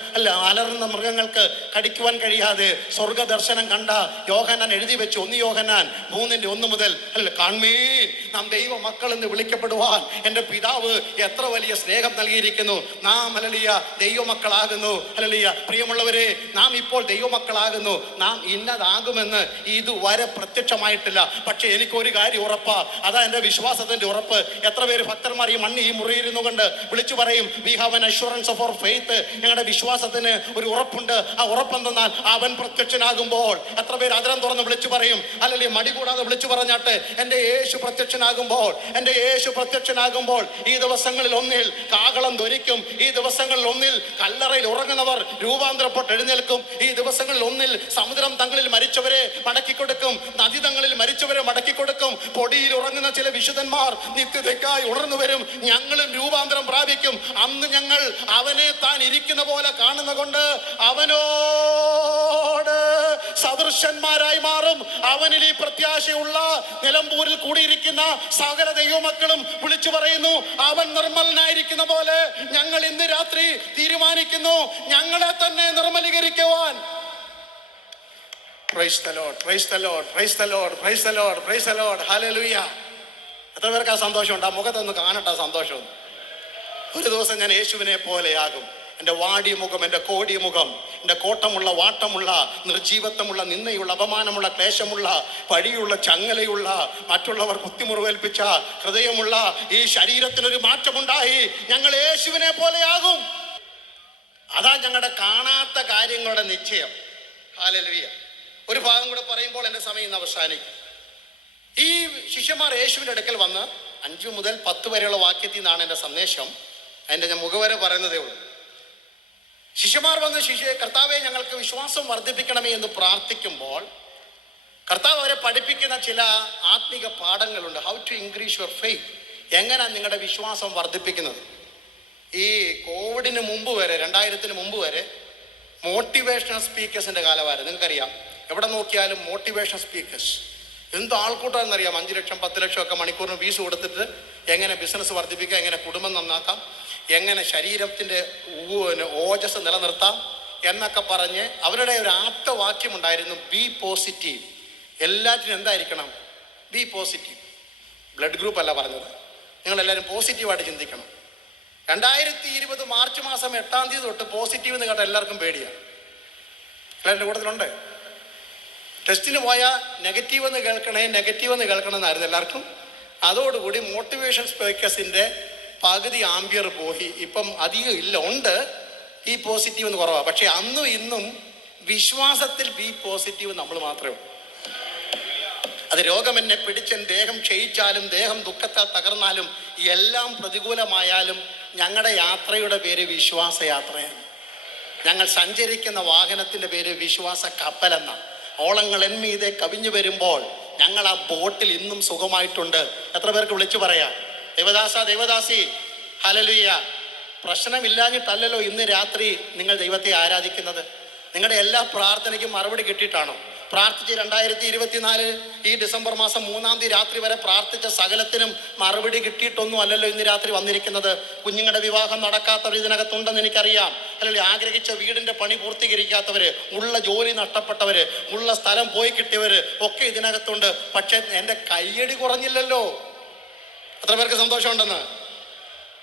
അലറുന്ന മൃഗങ്ങൾക്ക് കടിക്കുവാൻ കഴിയാതെ സ്വർഗദർശനം കണ്ട യോഹന്നാൻ എഴുതി വെച്ചു. 1 യോഹന്നാൻ 3:1 മുതൽ കാൺമീൻ, നാം ദൈവ മക്കൾ എന്ന് വിളിക്കപ്പെടുവാൻ എൻ്റെ പിതാവ് എത്ര വലിയ സ്നേഹം നൽകിയിരിക്കുന്നു. നാം ഹല്ലേലൂയ ദൈവമക്കളാകുന്നു. ഹല്ലേലൂയ. പ്രിയമുള്ളവരെ, നാം ഇപ്പോൾ ദൈവമക്കളാകുന്നു. നാം ഇന്നതാകുമെന്ന് ഇതുവരെ പ്രത്യക്ഷമായിട്ടില്ല. പക്ഷെ എനിക്കൊരു കാര്യം ഉറപ്പാ, അതാ എൻ്റെ വിശ്വാസത്തിന്റെ ഉറപ്പ്. എത്ര പേര് ഭക്തന്മാർ ഈ മണ്ണ് ഈ മുറിയിരുന്നു കൊണ്ട് വിളിച്ചു പറയും, we have an assurance of our faith. ഞങ്ങളുടെ വിശ്വാസത്തിന് ഒരു ഉറപ്പുണ്ട്. ആ ഉറപ്പെന്തെന്നാൽ അവൻ പ്രത്യക്ഷനാകുമ്പോൾ. എത്ര പേര് അതരം തുറന്ന് വിളിച്ചു പറയും, അല്ലെങ്കിൽ മടി കൂടാതെ വിളിച്ചു പറഞ്ഞാട്ടെ, എൻ്റെ യേശു പ്രത്യക്ഷനാകുമ്പോൾ, എൻ്റെ യേശു പ്രത്യക്ഷനാകുമ്പോൾ. ഈ ദിവസങ്ങളിൽ ഒന്നിൽ കാഹളം ധ്വനിക്കും. ഈ ദിവസങ്ങളിൽ ഒന്നിൽ കല്ലറയിൽ ഉറങ്ങുന്നവർ രൂപാന്തരപ്പെട്ട് എഴുന്നേൽക്കും. ഈ ദിവസങ്ങളിൽ ഒന്നിൽ സമുദ്രം തങ്ങളിൽ മരിച്ചവരെ മടക്കിക്കൊടുക്കും, നദി തങ്ങളിൽ മരിച്ചവരെ മടക്കിക്കൊടുക്കും. പൊടിയിൽ ഉറങ്ങുന്ന ചില വിശുദ്ധന്മാർ നിത്യതയ്ക്കായി ഉണർന്നു വരും. ഞങ്ങളും രൂപാന്തരം പ്രാപിക്കും. അന്ന് ഞങ്ങൾ അവനെ താൻ ഇരിക്കുന്ന പോലെ കാണുന്ന കൊണ്ട് അവനോട് സദൃശന്മാരായി മാറും. അവനിൽ ഈ പ്രത്യാശയുള്ള നിലമ്പൂരിൽ കൂടിയിരിക്കുന്ന സകല ദൈവമക്കളും വിളിച്ചു പറയുന്നു, അവൻ നിർമ്മലനായിരിക്കുന്ന പോലെ ഞങ്ങൾ ഇന്ന് രാത്രി തീരുമാനിക്കുന്നു ഞങ്ങളെ തന്നെ നിർമ്മലീകരിക്കുവാൻ. Praise the Lord, praise the Lord, praise the Lord, praise the Lord, praise the Lord, hallelujah. എത്ര പേർക്ക് ആ സന്തോഷമുണ്ട്? ആ മുഖത്തൊന്ന് കാണട്ടെ സന്തോഷം. ഒരു ദിവസം ഞാൻ യേശുവിനെ പോലെയാകും. എൻ്റെ വാടിയ മുഖം, എൻ്റെ കോടിയ മുഖം, എൻ്റെ കോട്ടമുള്ള വാട്ടമുള്ള നിർജീവത്വമുള്ള നിന്നയുള്ള അപമാനമുള്ള ക്ലേശമുള്ള പഴിയുള്ള ചങ്ങലയുള്ള മറ്റുള്ളവർ കുത്തിമുറിവേൽപ്പിച്ച ഹൃദയമുള്ള ഈ ശരീരത്തിനൊരു മാറ്റമുണ്ടായി. ഞങ്ങൾ യേശുവിനെ പോലെയാകും. അതാ ഞങ്ങളുടെ കാണാത്ത കാര്യങ്ങളുടെ നിശ്ചയം. ഹല്ലേലൂയ. ഒരു ഭാഗം കൂടെ പറയുമ്പോൾ എൻ്റെ സമയം ഇന്ന് അവസാനിക്കും. ഈ ശിഷ്യന്മാർ യേശുവിൻ്റെ അടുക്കൽ വന്ന് 5 മുതൽ 10 വരെയുള്ള വാക്യത്തിൽ നിന്നാണ് എൻ്റെ സന്ദേശം. അതിൻ്റെ ഞാൻ മുഖവരെ പറയുന്നതേ ഉള്ളൂ. ശിഷ്യന്മാർ വന്ന് കർത്താവെ ഞങ്ങൾക്ക് വിശ്വാസം വർദ്ധിപ്പിക്കണമേ എന്ന് പ്രാർത്ഥിക്കുമ്പോൾ കർത്താവ് അവരെ പഠിപ്പിക്കുന്ന ചില ആത്മിക പാഠങ്ങളുണ്ട്. How to increase your faith. എങ്ങനെയാണ് നിങ്ങളുടെ വിശ്വാസം വർദ്ധിപ്പിക്കുന്നത്? ഈ കോവിഡിന് മുമ്പ് വരെ 2000 മുമ്പ് വരെ മോട്ടിവേഷണൽ സ്പീക്കേഴ്സിൻ്റെ കാലമായിരുന്നു. നിങ്ങൾക്കറിയാം, എവിടെ നോക്കിയാലും മോട്ടിവേഷൻ സ്പീക്കേഴ്സ്. എന്ത് ആൾക്കൂട്ടമെന്നറിയാം. 5 ലക്ഷം 10 ലക്ഷം ഒക്കെ മണിക്കൂറിന് ഫീസ് കൊടുത്തിട്ട് എങ്ങനെ ബിസിനസ് വർദ്ധിപ്പിക്കാം, എങ്ങനെ കുടുംബം നന്നാക്കാം, എങ്ങനെ ശരീരത്തിൻ്റെ ഓജസ് നിലനിർത്താം എന്നൊക്കെ പറഞ്ഞ് അവരുടെ ഒരു ആപ്തവാക്യമുണ്ടായിരുന്നു, ബി പോസിറ്റീവ്. എല്ലാറ്റിനും എന്തായിരിക്കണം? B positive. ബ്ലഡ് ഗ്രൂപ്പ് അല്ല പറഞ്ഞത്, നിങ്ങളെല്ലാവരും പോസിറ്റീവായിട്ട് ചിന്തിക്കണം. 2020 മാർച്ച് മാസം 8-ാം തീയതി തൊട്ട് പോസിറ്റീവ് എന്ന് കേട്ടാൽ എല്ലാവർക്കും പേടിയാണ്. എല്ലാവരുടെ കൂട്ടത്തിലുണ്ട്. ടെസ്റ്റിന് പോയാൽ നെഗറ്റീവ് എന്ന് കേൾക്കണം എന്നായിരുന്നു എല്ലാവർക്കും. അതോടുകൂടി മോട്ടിവേഷൻ സ്പീക്കേഴ്സിൻ്റെ പകുതി ആംബിയർ പോയി. ഇപ്പം അധികം ഇല്ല, ഉണ്ട് ബി പോസിറ്റീവ് എന്ന് കുറവാണ്. പക്ഷെ അന്നും ഇന്നും വിശ്വാസത്തിൽ ബി പോസിറ്റീവ് നമ്മൾ മാത്രമേ ഉള്ളൂ. അത് രോഗം എന്നെ പിടിച്ചൻ ദേഹം ക്ഷയിച്ചാലും ദേഹം ദുഃഖത്താൽ തകർന്നാലും എല്ലാം പ്രതികൂലമായാലും ഞങ്ങളുടെ യാത്രയുടെ പേര് വിശ്വാസ യാത്രയാണ്. ഞങ്ങൾ സഞ്ചരിക്കുന്ന വാഹനത്തിൻ്റെ പേര് വിശ്വാസ കപ്പലെന്ന. ഓളങ്ങൾ എന്മീതെ കവിഞ്ഞു വരുമ്പോൾ ഞങ്ങൾ ആ ബോട്ടിൽ ഇന്നും സുഖമായിട്ടുണ്ട്. എത്ര പേർക്ക് വിളിച്ചു പറയാം, ദേവദാസി ഹല്ലേലൂയ. പ്രശ്നമില്ലാഞ്ഞിട്ടല്ലല്ലോ ഇന്ന് രാത്രി നിങ്ങൾ ദൈവത്തെ ആരാധിക്കുന്നത്. നിങ്ങളുടെ എല്ലാ പ്രാർത്ഥനയ്ക്കും മറുപടി കിട്ടിയിട്ടാണോ? പ്രാർത്ഥിച്ച് 2024 ഈ ഡിസംബർ മാസം 3-ാം തീയതി രാത്രി വരെ പ്രാർത്ഥിച്ച സകലത്തിനും മറുപടി കിട്ടിയിട്ടൊന്നും അല്ലല്ലോ ഇന്ന് രാത്രി വന്നിരിക്കുന്നത്. കുഞ്ഞുങ്ങളുടെ വിവാഹം നടക്കാത്തവർ ഇതിനകത്തുണ്ടെന്ന് എനിക്കറിയാം. അല്ലെങ്കിൽ ആഗ്രഹിച്ച വീടിൻ്റെ പണി പൂർത്തീകരിക്കാത്തവർ, ഉള്ള ജോലി നഷ്ടപ്പെട്ടവർ, ഉള്ള സ്ഥലം പോയി കിട്ടിയവർ ഒക്കെ ഇതിനകത്തുണ്ട്. പക്ഷെ എൻ്റെ കയ്യടി കുറഞ്ഞില്ലല്ലോ. എത്ര പേർക്ക് സന്തോഷമുണ്ടെന്ന്?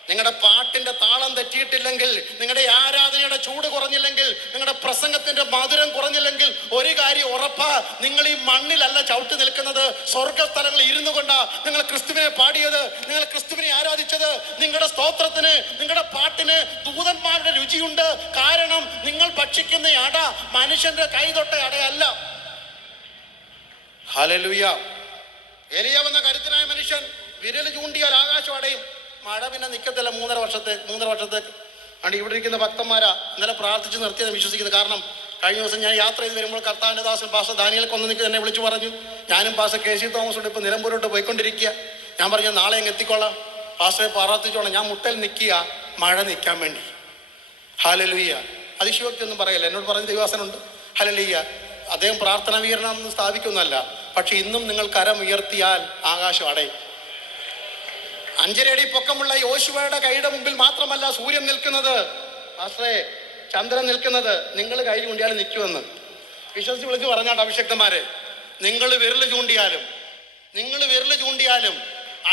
നിങ്ങളുടെ പാട്ടിൻ്റെ താളം തെറ്റിയിട്ടില്ലെങ്കിൽ, നിങ്ങളുടെ ആരാധനയുടെ ചൂട് കുറഞ്ഞില്ലെങ്കിൽ, നിങ്ങളുടെ പ്രസംഗത്തിൻ്റെ മധുരം കുറഞ്ഞില്ലെങ്കിൽ ഒരു കാര്യം ഉറപ്പാ, നിങ്ങൾ ഈ മണ്ണിലല്ല ചവിട്ടി നിൽക്കുന്നത്. സ്വർഗസ്ഥലങ്ങളിൽ ഇരുന്നു കൊണ്ടാ നിങ്ങൾ ക്രിസ്തുവിനെ പാടിയത്, നിങ്ങൾ ക്രിസ്തുവിനെ ആരാധിച്ചത്. നിങ്ങളുടെ സ്തോത്രത്തിന്, നിങ്ങളുടെ പാട്ടിന് ദൂതന്മാരുടെ രുചിയുണ്ട്. കാരണം നിങ്ങൾ ഭക്ഷിക്കുന്ന അട മനുഷ്യന്റെ കൈതൊട്ട അടയല്ല. ഹല്ലേലൂയ. എലിയാവെന്ന കരുത്തനായ മനുഷ്യൻ വിരൽ ചൂണ്ടിയാൽ ആകാശം അടയും. മഴ പിന്നെ നിൽക്കത്തില്ല 3.5 വർഷത്തേക്ക്. അതുകൊണ്ട് ഇവിടെ ഇരിക്കുന്ന ഭക്തന്മാരാ ഇന്നലെ പ്രാർത്ഥിച്ച് നിർത്തിയെന്ന് വിശ്വസിക്കുന്നത്. കാരണം കഴിഞ്ഞ ദിവസം ഞാൻ യാത്ര ചെയ്ത് വരുമ്പോൾ കർത്താവിൻ്റെ ദാസൻ പാസ്റ്റർ ദാനിയേൽ കൊന്നനിക്ക് എന്നെ വിളിച്ചു പറഞ്ഞു, ഞാനും പാസ്റ്റർ കെ.സി. തോമസോട് ഇപ്പോൾ നിലമ്പൂരോട്ട് പോയിക്കൊണ്ടിരിക്കുക. ഞാൻ പറഞ്ഞു നാളെ അങ്ങ് എത്തിക്കോളാം, പാസ്റ്ററെ പ്രാർത്ഥിച്ചോളാം. ഞാൻ മുട്ടൽ നിൽക്കുക മഴ നിൽക്കാൻ വേണ്ടി. ഹല്ലേലൂയ. അതിശയോക്തി ഒന്നും പറയല്ല. എന്നോട് പറഞ്ഞ ദൈവാസനുണ്ട്. ഹല്ലേലൂയ. അദ്ദേഹം പ്രാർത്ഥന വീരണം സ്ഥാപിക്കുന്നതല്ല, പക്ഷെ ഇന്നും നിങ്ങൾ കരം ഉയർത്തിയാൽ ആകാശം അടയും. 5.5 അടി പൊക്കമുള്ള യോശുവയുടെ കൈയുടെ മുമ്പിൽ മാത്രമല്ല സൂര്യൻ നിൽക്കുന്നത്, ആശ്രേ ചന്ദ്രൻ നിൽക്കുന്നത്. നിങ്ങൾ കൈ ചൂണ്ടിയാലും നിൽക്കുമെന്ന് വിശ്വസിച്ച് വിളിച്ച് പറഞ്ഞാട്ട് അഭിഷക്തന്മാരെ, നിങ്ങൾ വിരൽ ചൂണ്ടിയാലും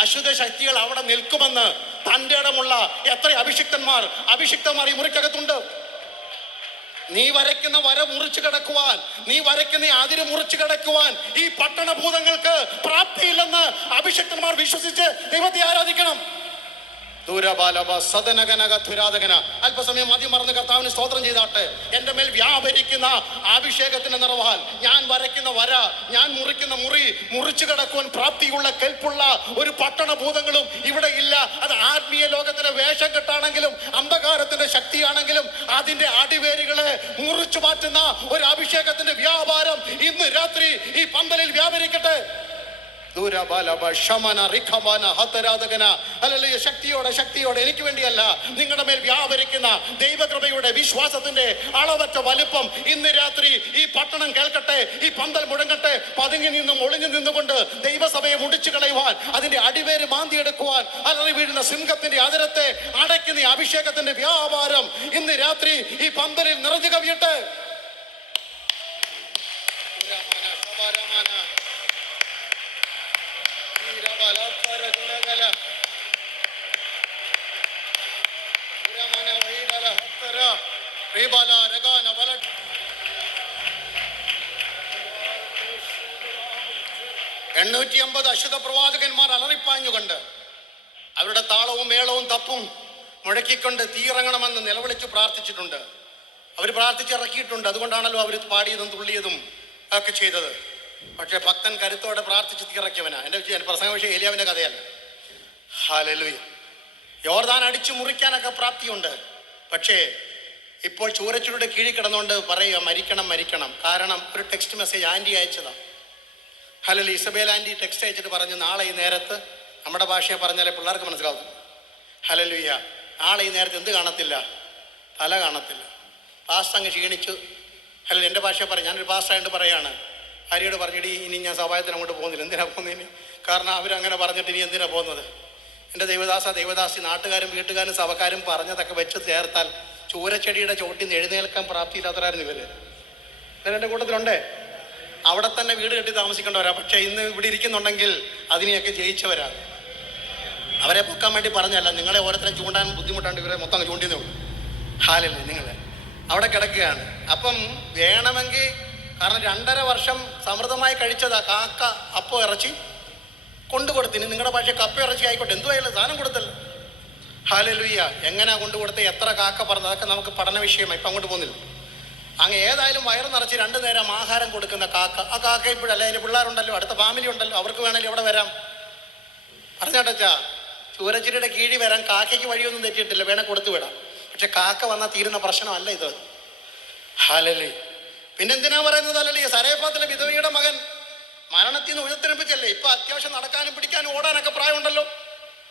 അശുദ്ധ ശക്തികൾ അവിടെ നിൽക്കുമെന്ന് തൻ്റെ ഇടമുള്ള എത്ര അഭിഷിക്തന്മാർ ഈ മുറിക്കകത്തുണ്ട്. നീ വരയ്ക്കുന്ന വര മുറിച്ചു കിടക്കുവാൻ, നീ വരയ്ക്കുന്ന അതിര് മുറിച്ചു കിടക്കുവാൻ ഈ പട്ടണഭൂതങ്ങൾക്ക് പ്രാപ്തിയില്ലെന്ന് അഭിഷക്തന്മാർ വിശ്വസിച്ച് ദൈവത്തെ ആരാധിക്കണം. അല്പസമയം മതി മറന്ന് കർത്താവിന് സ്തോത്രം ചെയ്താട്ടെ. എൻ്റെ മേൽ വ്യാപരിക്കുന്ന അഭിഷേകത്തിന്റെ നിറവാൽ ഞാൻ വരയ്ക്കുന്ന വര, ഞാൻ മുറിക്കുന്ന മുറിച്ചു കിടക്കുവാൻ പ്രാപ്തിയുള്ള കെൽപ്പുള്ള ഒരു പട്ടണഭൂതങ്ങളും ഇവിടെ ഇല്ല. അത് ആത്മീയ ലോകത്തിലെ വേഷം കെട്ടാണെങ്കിലും അന്ധകാരത്തിന്റെ ശക്തിയാണെങ്കിലും അതിന്റെ അടിവേരുകളെ മുറിച്ചു മാറ്റുന്ന ഒരു അഭിഷേകത്തിന്റെ വ്യാപാരം ഇന്ന് രാത്രി ഈ പന്തലിൽ വ്യാപരിക്കട്ടെ. ശക്തിയോടെ എനിക്ക് വേണ്ടിയല്ല, നിങ്ങളുടെ മേൽ വ്യാപരിക്കുന്ന ദൈവകൃപയുടെ വിശ്വാസത്തിന്റെ അളവറ്റ വലിപ്പം ഇന്ന് രാത്രി ഈ പട്ടണം കേൾക്കട്ടെ, ഈ പന്തൽ മുഴങ്ങട്ടെ. പതുങ്ങി നിന്നും ഒളിഞ്ഞു നിന്നുകൊണ്ട് ദൈവസഭയെ മുടിച്ചു കളയുവാൻ, അതിന്റെ അടിവേര് മാന്തിയെടുക്കുവാൻ, അലറി വീഴുന്ന സിംഹത്തിന്റെ അതിരത്തെ അടയ്ക്കുന്ന ഈ അഭിഷേകത്തിന്റെ വ്യാപാരം ഇന്ന് രാത്രി ഈ പന്തലിൽ നിറഞ്ഞു കവിയട്ടെ. എണ്ണൂറ്റി 850 അശുദ്ധ പ്രവാചകന്മാർ അലറിപ്പാഞ്ഞുകൊണ്ട് അവരുടെ താളവും മേളവും തപ്പും മുഴക്കിക്കൊണ്ട് തീയിറങ്ങണമെന്ന് നിലവിളിച്ച് പ്രാർത്ഥിച്ചിട്ടുണ്ട്. അവർ പ്രാർത്ഥിച്ചിറക്കിയിട്ടുണ്ട്. അതുകൊണ്ടാണല്ലോ അവർ പാടിയതും തുള്ളിയതും ഒക്കെ ചെയ്തത്. പക്ഷെ ഭക്തൻ കരുത്തോടെ പ്രാർത്ഥിച്ച് തീയിറക്കിയവനാ. എൻ്റെ പ്രസംഗ വിഷയം ഏലിയാവിൻ്റെ കഥയല്ല. ഹല്ലേലൂയ. യോർദാൻ അടിച്ചു മുറിക്കാനൊക്കെ പ്രാപ്തിയുണ്ട്. പക്ഷേ ഇപ്പോൾ ചൂരച്ചുരുടെ കീഴിൽ കിടന്നുകൊണ്ട് പറയുക മരിക്കണം മരിക്കണം. കാരണം ഒരു ടെക്സ്റ്റ് മെസ്സേജ് ആൻറ്റി അയച്ചതാണ്. ഹല്ലേലൂയ. ഇസബേൽ ആൻറ്റി ടെക്സ്റ്റ് അയച്ചിട്ട് പറഞ്ഞു, നാളെ ഈ നേരത്ത്, നമ്മുടെ ഭാഷയെ പറഞ്ഞാലേ പിള്ളേർക്ക് മനസ്സിലാവും. ഹല്ലേലൂയ. നാളെ ഈ നേരത്ത് എന്ത് കാണത്തില്ല? തല കാണത്തില്ല. പാസ്റ്റർ അങ്ങ് ക്ഷീണിച്ചു. ഹല്ലേലൂയ. എൻ്റെ ഭാഷയെ പറഞ്ഞു, ഞാനൊരു പാസ്റ്ററായിട്ട് പറയാണ്, ഹരിയോട് പറഞ്ഞിട്ട് ഇനി ഞാൻ സഭായത്തിന് അങ്ങോട്ട് പോകുന്നില്ല. എന്തിനാ പോകുന്നതിന്? കാരണം അവരങ്ങനെ പറഞ്ഞിട്ട് ഇനി എന്തിനാ പോകുന്നത്? എൻ്റെ ദൈവദാസി നാട്ടുകാരും വീട്ടുകാരും സഭക്കാരും പറഞ്ഞതൊക്കെ വെച്ച് ചേർത്താൽ ചൂരച്ചെടിയുടെ ചോട്ടിൽ നിന്ന് എഴുന്നേൽക്കാൻ പ്രാപ്തിയില്ലാത്തവരായിരുന്നു ഇവര്. എൻ്റെ കൂട്ടത്തിലുണ്ടേ. അവിടെ തന്നെ വീട് കെട്ടി താമസിക്കേണ്ടവരാ. പക്ഷെ ഇന്ന് ഇവിടെ ഇരിക്കുന്നുണ്ടെങ്കിൽ അതിനെയൊക്കെ ജയിച്ചവരാ. അവരെ പൊക്കാൻ വേണ്ടി പറഞ്ഞല്ല, നിങ്ങളെ ഓരോരുത്തരും ചൂണ്ടാൻ ബുദ്ധിമുട്ടാണ്ട് ഇവരെ മൊത്തം അങ്ങ് ചൂണ്ടിന്നേ ഉള്ളൂ. ഹാലല്ലേ നിങ്ങൾ അവിടെ കിടക്കുകയാണ്. അപ്പം വേണമെങ്കിൽ, കാരണം 2.5 വർഷം സമൃദ്ധമായി കഴിച്ചതാ കാക്ക അപ്പം ഇറച്ചി കൊണ്ടുകൊടുത്തിന്. നിങ്ങളുടെ ഭാഷ കപ്പ ഇറച്ചി ആയിക്കോട്ടെ, എന്തുവായാലും സാധനം കൊടുത്തല്ലോ. ഹല്ലേലൂയ. എങ്ങനെയാ കൊണ്ടുകൊടുത്ത്, എത്ര കാക്ക പറഞ്ഞത്, അതൊക്കെ നമുക്ക് പഠന വിഷയമായി. ഇപ്പം അങ്ങോട്ട് പോകുന്നില്ല. അങ്ങ് ഏതായാലും വയറ് നിറച്ച് 2 നേരം ആഹാരം കൊടുക്കുന്ന കാക്ക, ആ കാക്ക ഇപ്പോഴല്ല, അതിന് പിള്ളേരുണ്ടല്ലോ, അടുത്ത ഫാമിലി ഉണ്ടല്ലോ, അവർക്ക് വേണമെങ്കിൽ എവിടെ വരാം. പറഞ്ഞാട്ടാ, ചൂരച്ചിരിയുടെ കീഴിൽ വരാൻ കാക്കയ്ക്ക് വഴിയൊന്നും തെറ്റിയിട്ടില്ല, വേണേൽ കൊടുത്തു വിടാം. പക്ഷെ കാക്ക വന്നാൽ തീരുന്ന പ്രശ്നമല്ല ഇത്. ഹല്ലേലൂയ. പിന്നെന്തിനാ പറയുന്നത്? ഹല്ലേലൂയ. സരേഫാത്തിലെ വിധവയുടെ മകൻ മരണത്തിൽ നിന്ന് ഉയർത്തെഴുന്നേൽപ്പിച്ചല്ലേ. ഇപ്പൊ അത്യാവശ്യം നടക്കാനും പിടിക്കാനും ഓടാനൊക്കെ പ്രായമുണ്ടല്ലോ.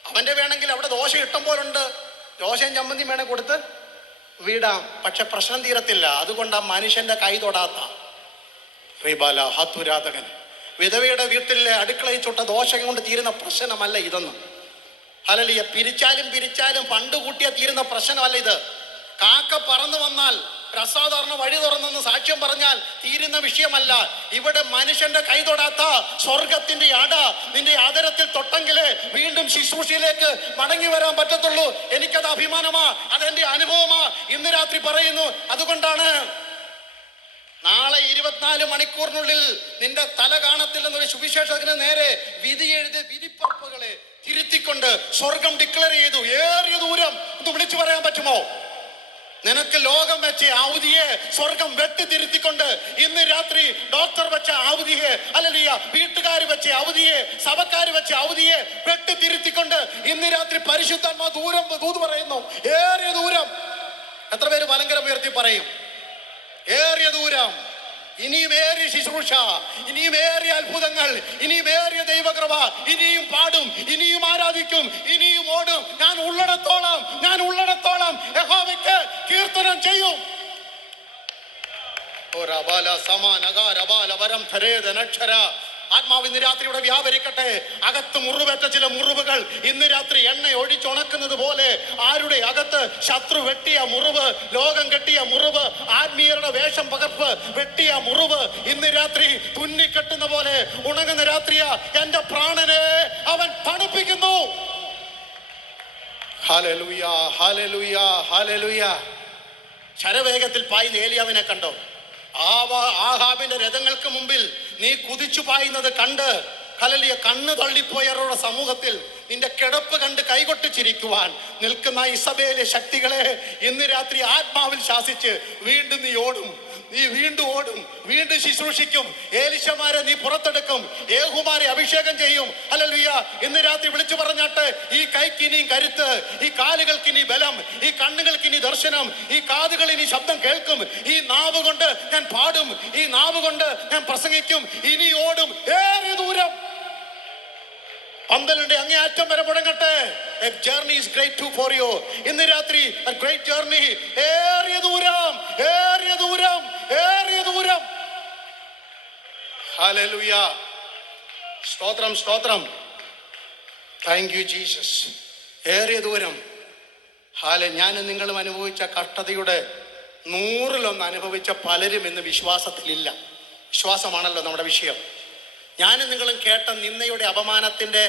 അവന്റെ വേണമെങ്കിൽ അവിടെ ദോശ ഇഷ്ടം പോലുണ്ട്, ദോശയും ചമ്മന്തിയും വേണേൽ കൊടുത്ത് വിടാം. പക്ഷെ പ്രശ്നം തീരത്തില്ല. അതുകൊണ്ട് ആ മനുഷ്യന്റെ കൈ തൊടാത്ത ഹത്തുരാതകൻ വിധവയുടെ വീട്ടിലെ അടുക്കളയിൽ ചുട്ട ദോശ കൊണ്ട് തീരുന്ന പ്രശ്നമല്ല ഇതെന്ന്. ഹല്ലേലൂയ. പിരിച്ചാലും പണ്ട് കൂട്ടിയാൽ തീരുന്ന പ്രശ്നമല്ല ഇത്. കാക്ക പറന്നു വന്നാൽ, അസാധാരണ വഴി തുറന്നെന്ന് സാക്ഷ്യം പറഞ്ഞാൽ തീരുന്ന വിഷയമല്ല. ഇവിടെ മനുഷ്യന്റെ കൈ തൊടാത്ത സ്വർഗത്തിന്റെ അട നിന്റെ ആദരത്തിൽ തൊട്ടെങ്കിലേ വീണ്ടും ശുശ്രൂഷയിലേക്ക് മടങ്ങി വരാൻ പറ്റത്തുള്ളൂ. എനിക്കത് അഭിമാനമാ, അതെന്റെ അനുഭവമാ. ഇന്ന് രാത്രി പറയുന്നു. അതുകൊണ്ടാണ് നാളെ 24 മണിക്കൂറിനുള്ളിൽ നിന്റെ തല കാണത്തില്ലെന്നൊരു സുവിശേഷത്തിന് നേരെ വിധി എഴുതി വിധിപ്പറപ്പുകളെ തിരുത്തിക്കൊണ്ട് സ്വർഗം ഡിക്ലെയർ ചെയ്തു. ഏറിയ ദൂരം ഇത് വിളിച്ചു പറയാൻ പറ്റുമോ? നിനക്ക് ലോകം വെച്ച അവധിയെ സ്വർഗം വെട്ടിത്തിരുത്തിക്കൊണ്ട് ഇന്ന് രാത്രി ഡോക്ടർ വെച്ച അവധിയെ, അല്ലെങ്കിൽ വീട്ടുകാർ വെച്ച അവധിയെ, സഭക്കാർ വെച്ച അവധിയെ വെട്ടിത്തിരുത്തിക്കൊണ്ട് ഇന്ന് രാത്രി പരിശുദ്ധാത്മാ ദൂത് പറയുന്നു. ഏറിയ ദൂരം. എത്ര പേര് മലങ്കരം ഉയർത്തി പറയും? ഏറിയ ദൂരം. ഇനിയും ഏറിയ ശുശ്രൂഷ, ഇനിയും ഏറിയ അത്ഭുതങ്ങൾ, ഇനിയും ഏറിയ ദൈവകൃപ. ഇനിയും പാടും, ഇനിയും ആരാധിക്കും, ഇനിയും ഓടും. ഞാൻ ഉള്ളിടത്തോളം യഹോവയ്ക്ക് കീർത്തനം ചെയ്യും. ആത്മാവ് ഇന്ന് രാത്രി ഇവിടെ വ്യാപരിക്കട്ടെ. അകത്ത് മുറിവേറ്റ ചില മുറിവുകൾ ഇന്ന് രാത്രി എണ്ണ ഒഴിച്ചുണക്കുന്നത് പോലെ ആരുടെ അകത്ത് ശത്രു വെട്ടിയ മുറിവ്, ലോകം കെട്ടിയ മുറിവ്, ആത്മീയരുടെ വേഷം പകർപ്പ് വെട്ടിയ മുറിവ് ഇന്ന് രാത്രി തുന്നിക്കെട്ടുന്ന പോലെ ഉണങ്ങുന്ന രാത്രിയാ. എന്റെ പ്രാണനെ അവൻ തണുപ്പിക്കുന്നു. Hallelujah, hallelujah, hallelujah. ശരവേഗത്തിൽ പായുന്ന ഏലിയാവിനെ കണ്ടോ? ആഹാബിന്റെ രഥങ്ങൾക്ക് മുമ്പിൽ നീ കുതിച്ചു പായുന്നത് കണ്ട് ഹല്ലേലൂയ കണ്ണ് തള്ളിപ്പോയവരുടെ സമൂഹത്തിൽ നിന്റെ കിടപ്പ് കണ്ട് കൈകൊട്ടിച്ചിരിക്കുവാൻ നിൽക്കുന്ന ഇസബേലെ ശക്തികളെ ഇന്ന് രാത്രി ആത്മാവിൽ ശാസിച്ച് വീണ്ടും നീ ഓടും. നീ വീണ്ടും ഓടും, വീണ്ടും ശുശ്രൂഷിക്കും. ഏലിശമാരെ നീ പുറത്തെടുക്കും, യേഹൂമാരെ അഭിഷേകം ചെയ്യും. ഹല്ലേലൂയ. ഇന്ന് രാത്രി വിളിച്ചു പറഞ്ഞാട്ടെ, ഈ കൈക്ക് ഇനിയും കരുത്ത്, ഈ കാലുകൾക്ക് ഇനി ബലം, ഈ കണ്ണുകൾക്ക് ഇനി ദർശനം, ഈ കാതുകൾ ഇനി ശബ്ദം കേൾക്കും. ഈ നാവ് കൊണ്ട് ഞാൻ പാടും, ഈ നാവ് കൊണ്ട് ഞാൻ പ്രസംഗിക്കും. ഇനി ഓടും ഏറിയ ദൂരം. പന്തലിന്റെ അങ്ങേയറ്റം വരെ മുടങ്ങട്ടെ. A journey is great too for you. ഇന്ന് രാത്രി a great journey. ഏറിയ ദൂരം, ഏറിയ ദൂരം, ഏറിയ ദൂരം. ഹല്ലേലൂയ. സ്തോത്രം, സ്തോത്രം. Thank you Jesus. ഏറിയ ദൂരം. ഞാനും നിങ്ങളും അനുഭവിച്ച കഷ്ടതയുടെ 100-1 അനുഭവിച്ച പലരും ഇന്ന് വിശ്വാസത്തിലില്ല. വിശ്വാസമാണല്ലോ നമ്മുടെ വിഷയം. ഞാനും നിങ്ങളും കേട്ട നിന്നയുടെ അപമാനത്തിൻ്റെ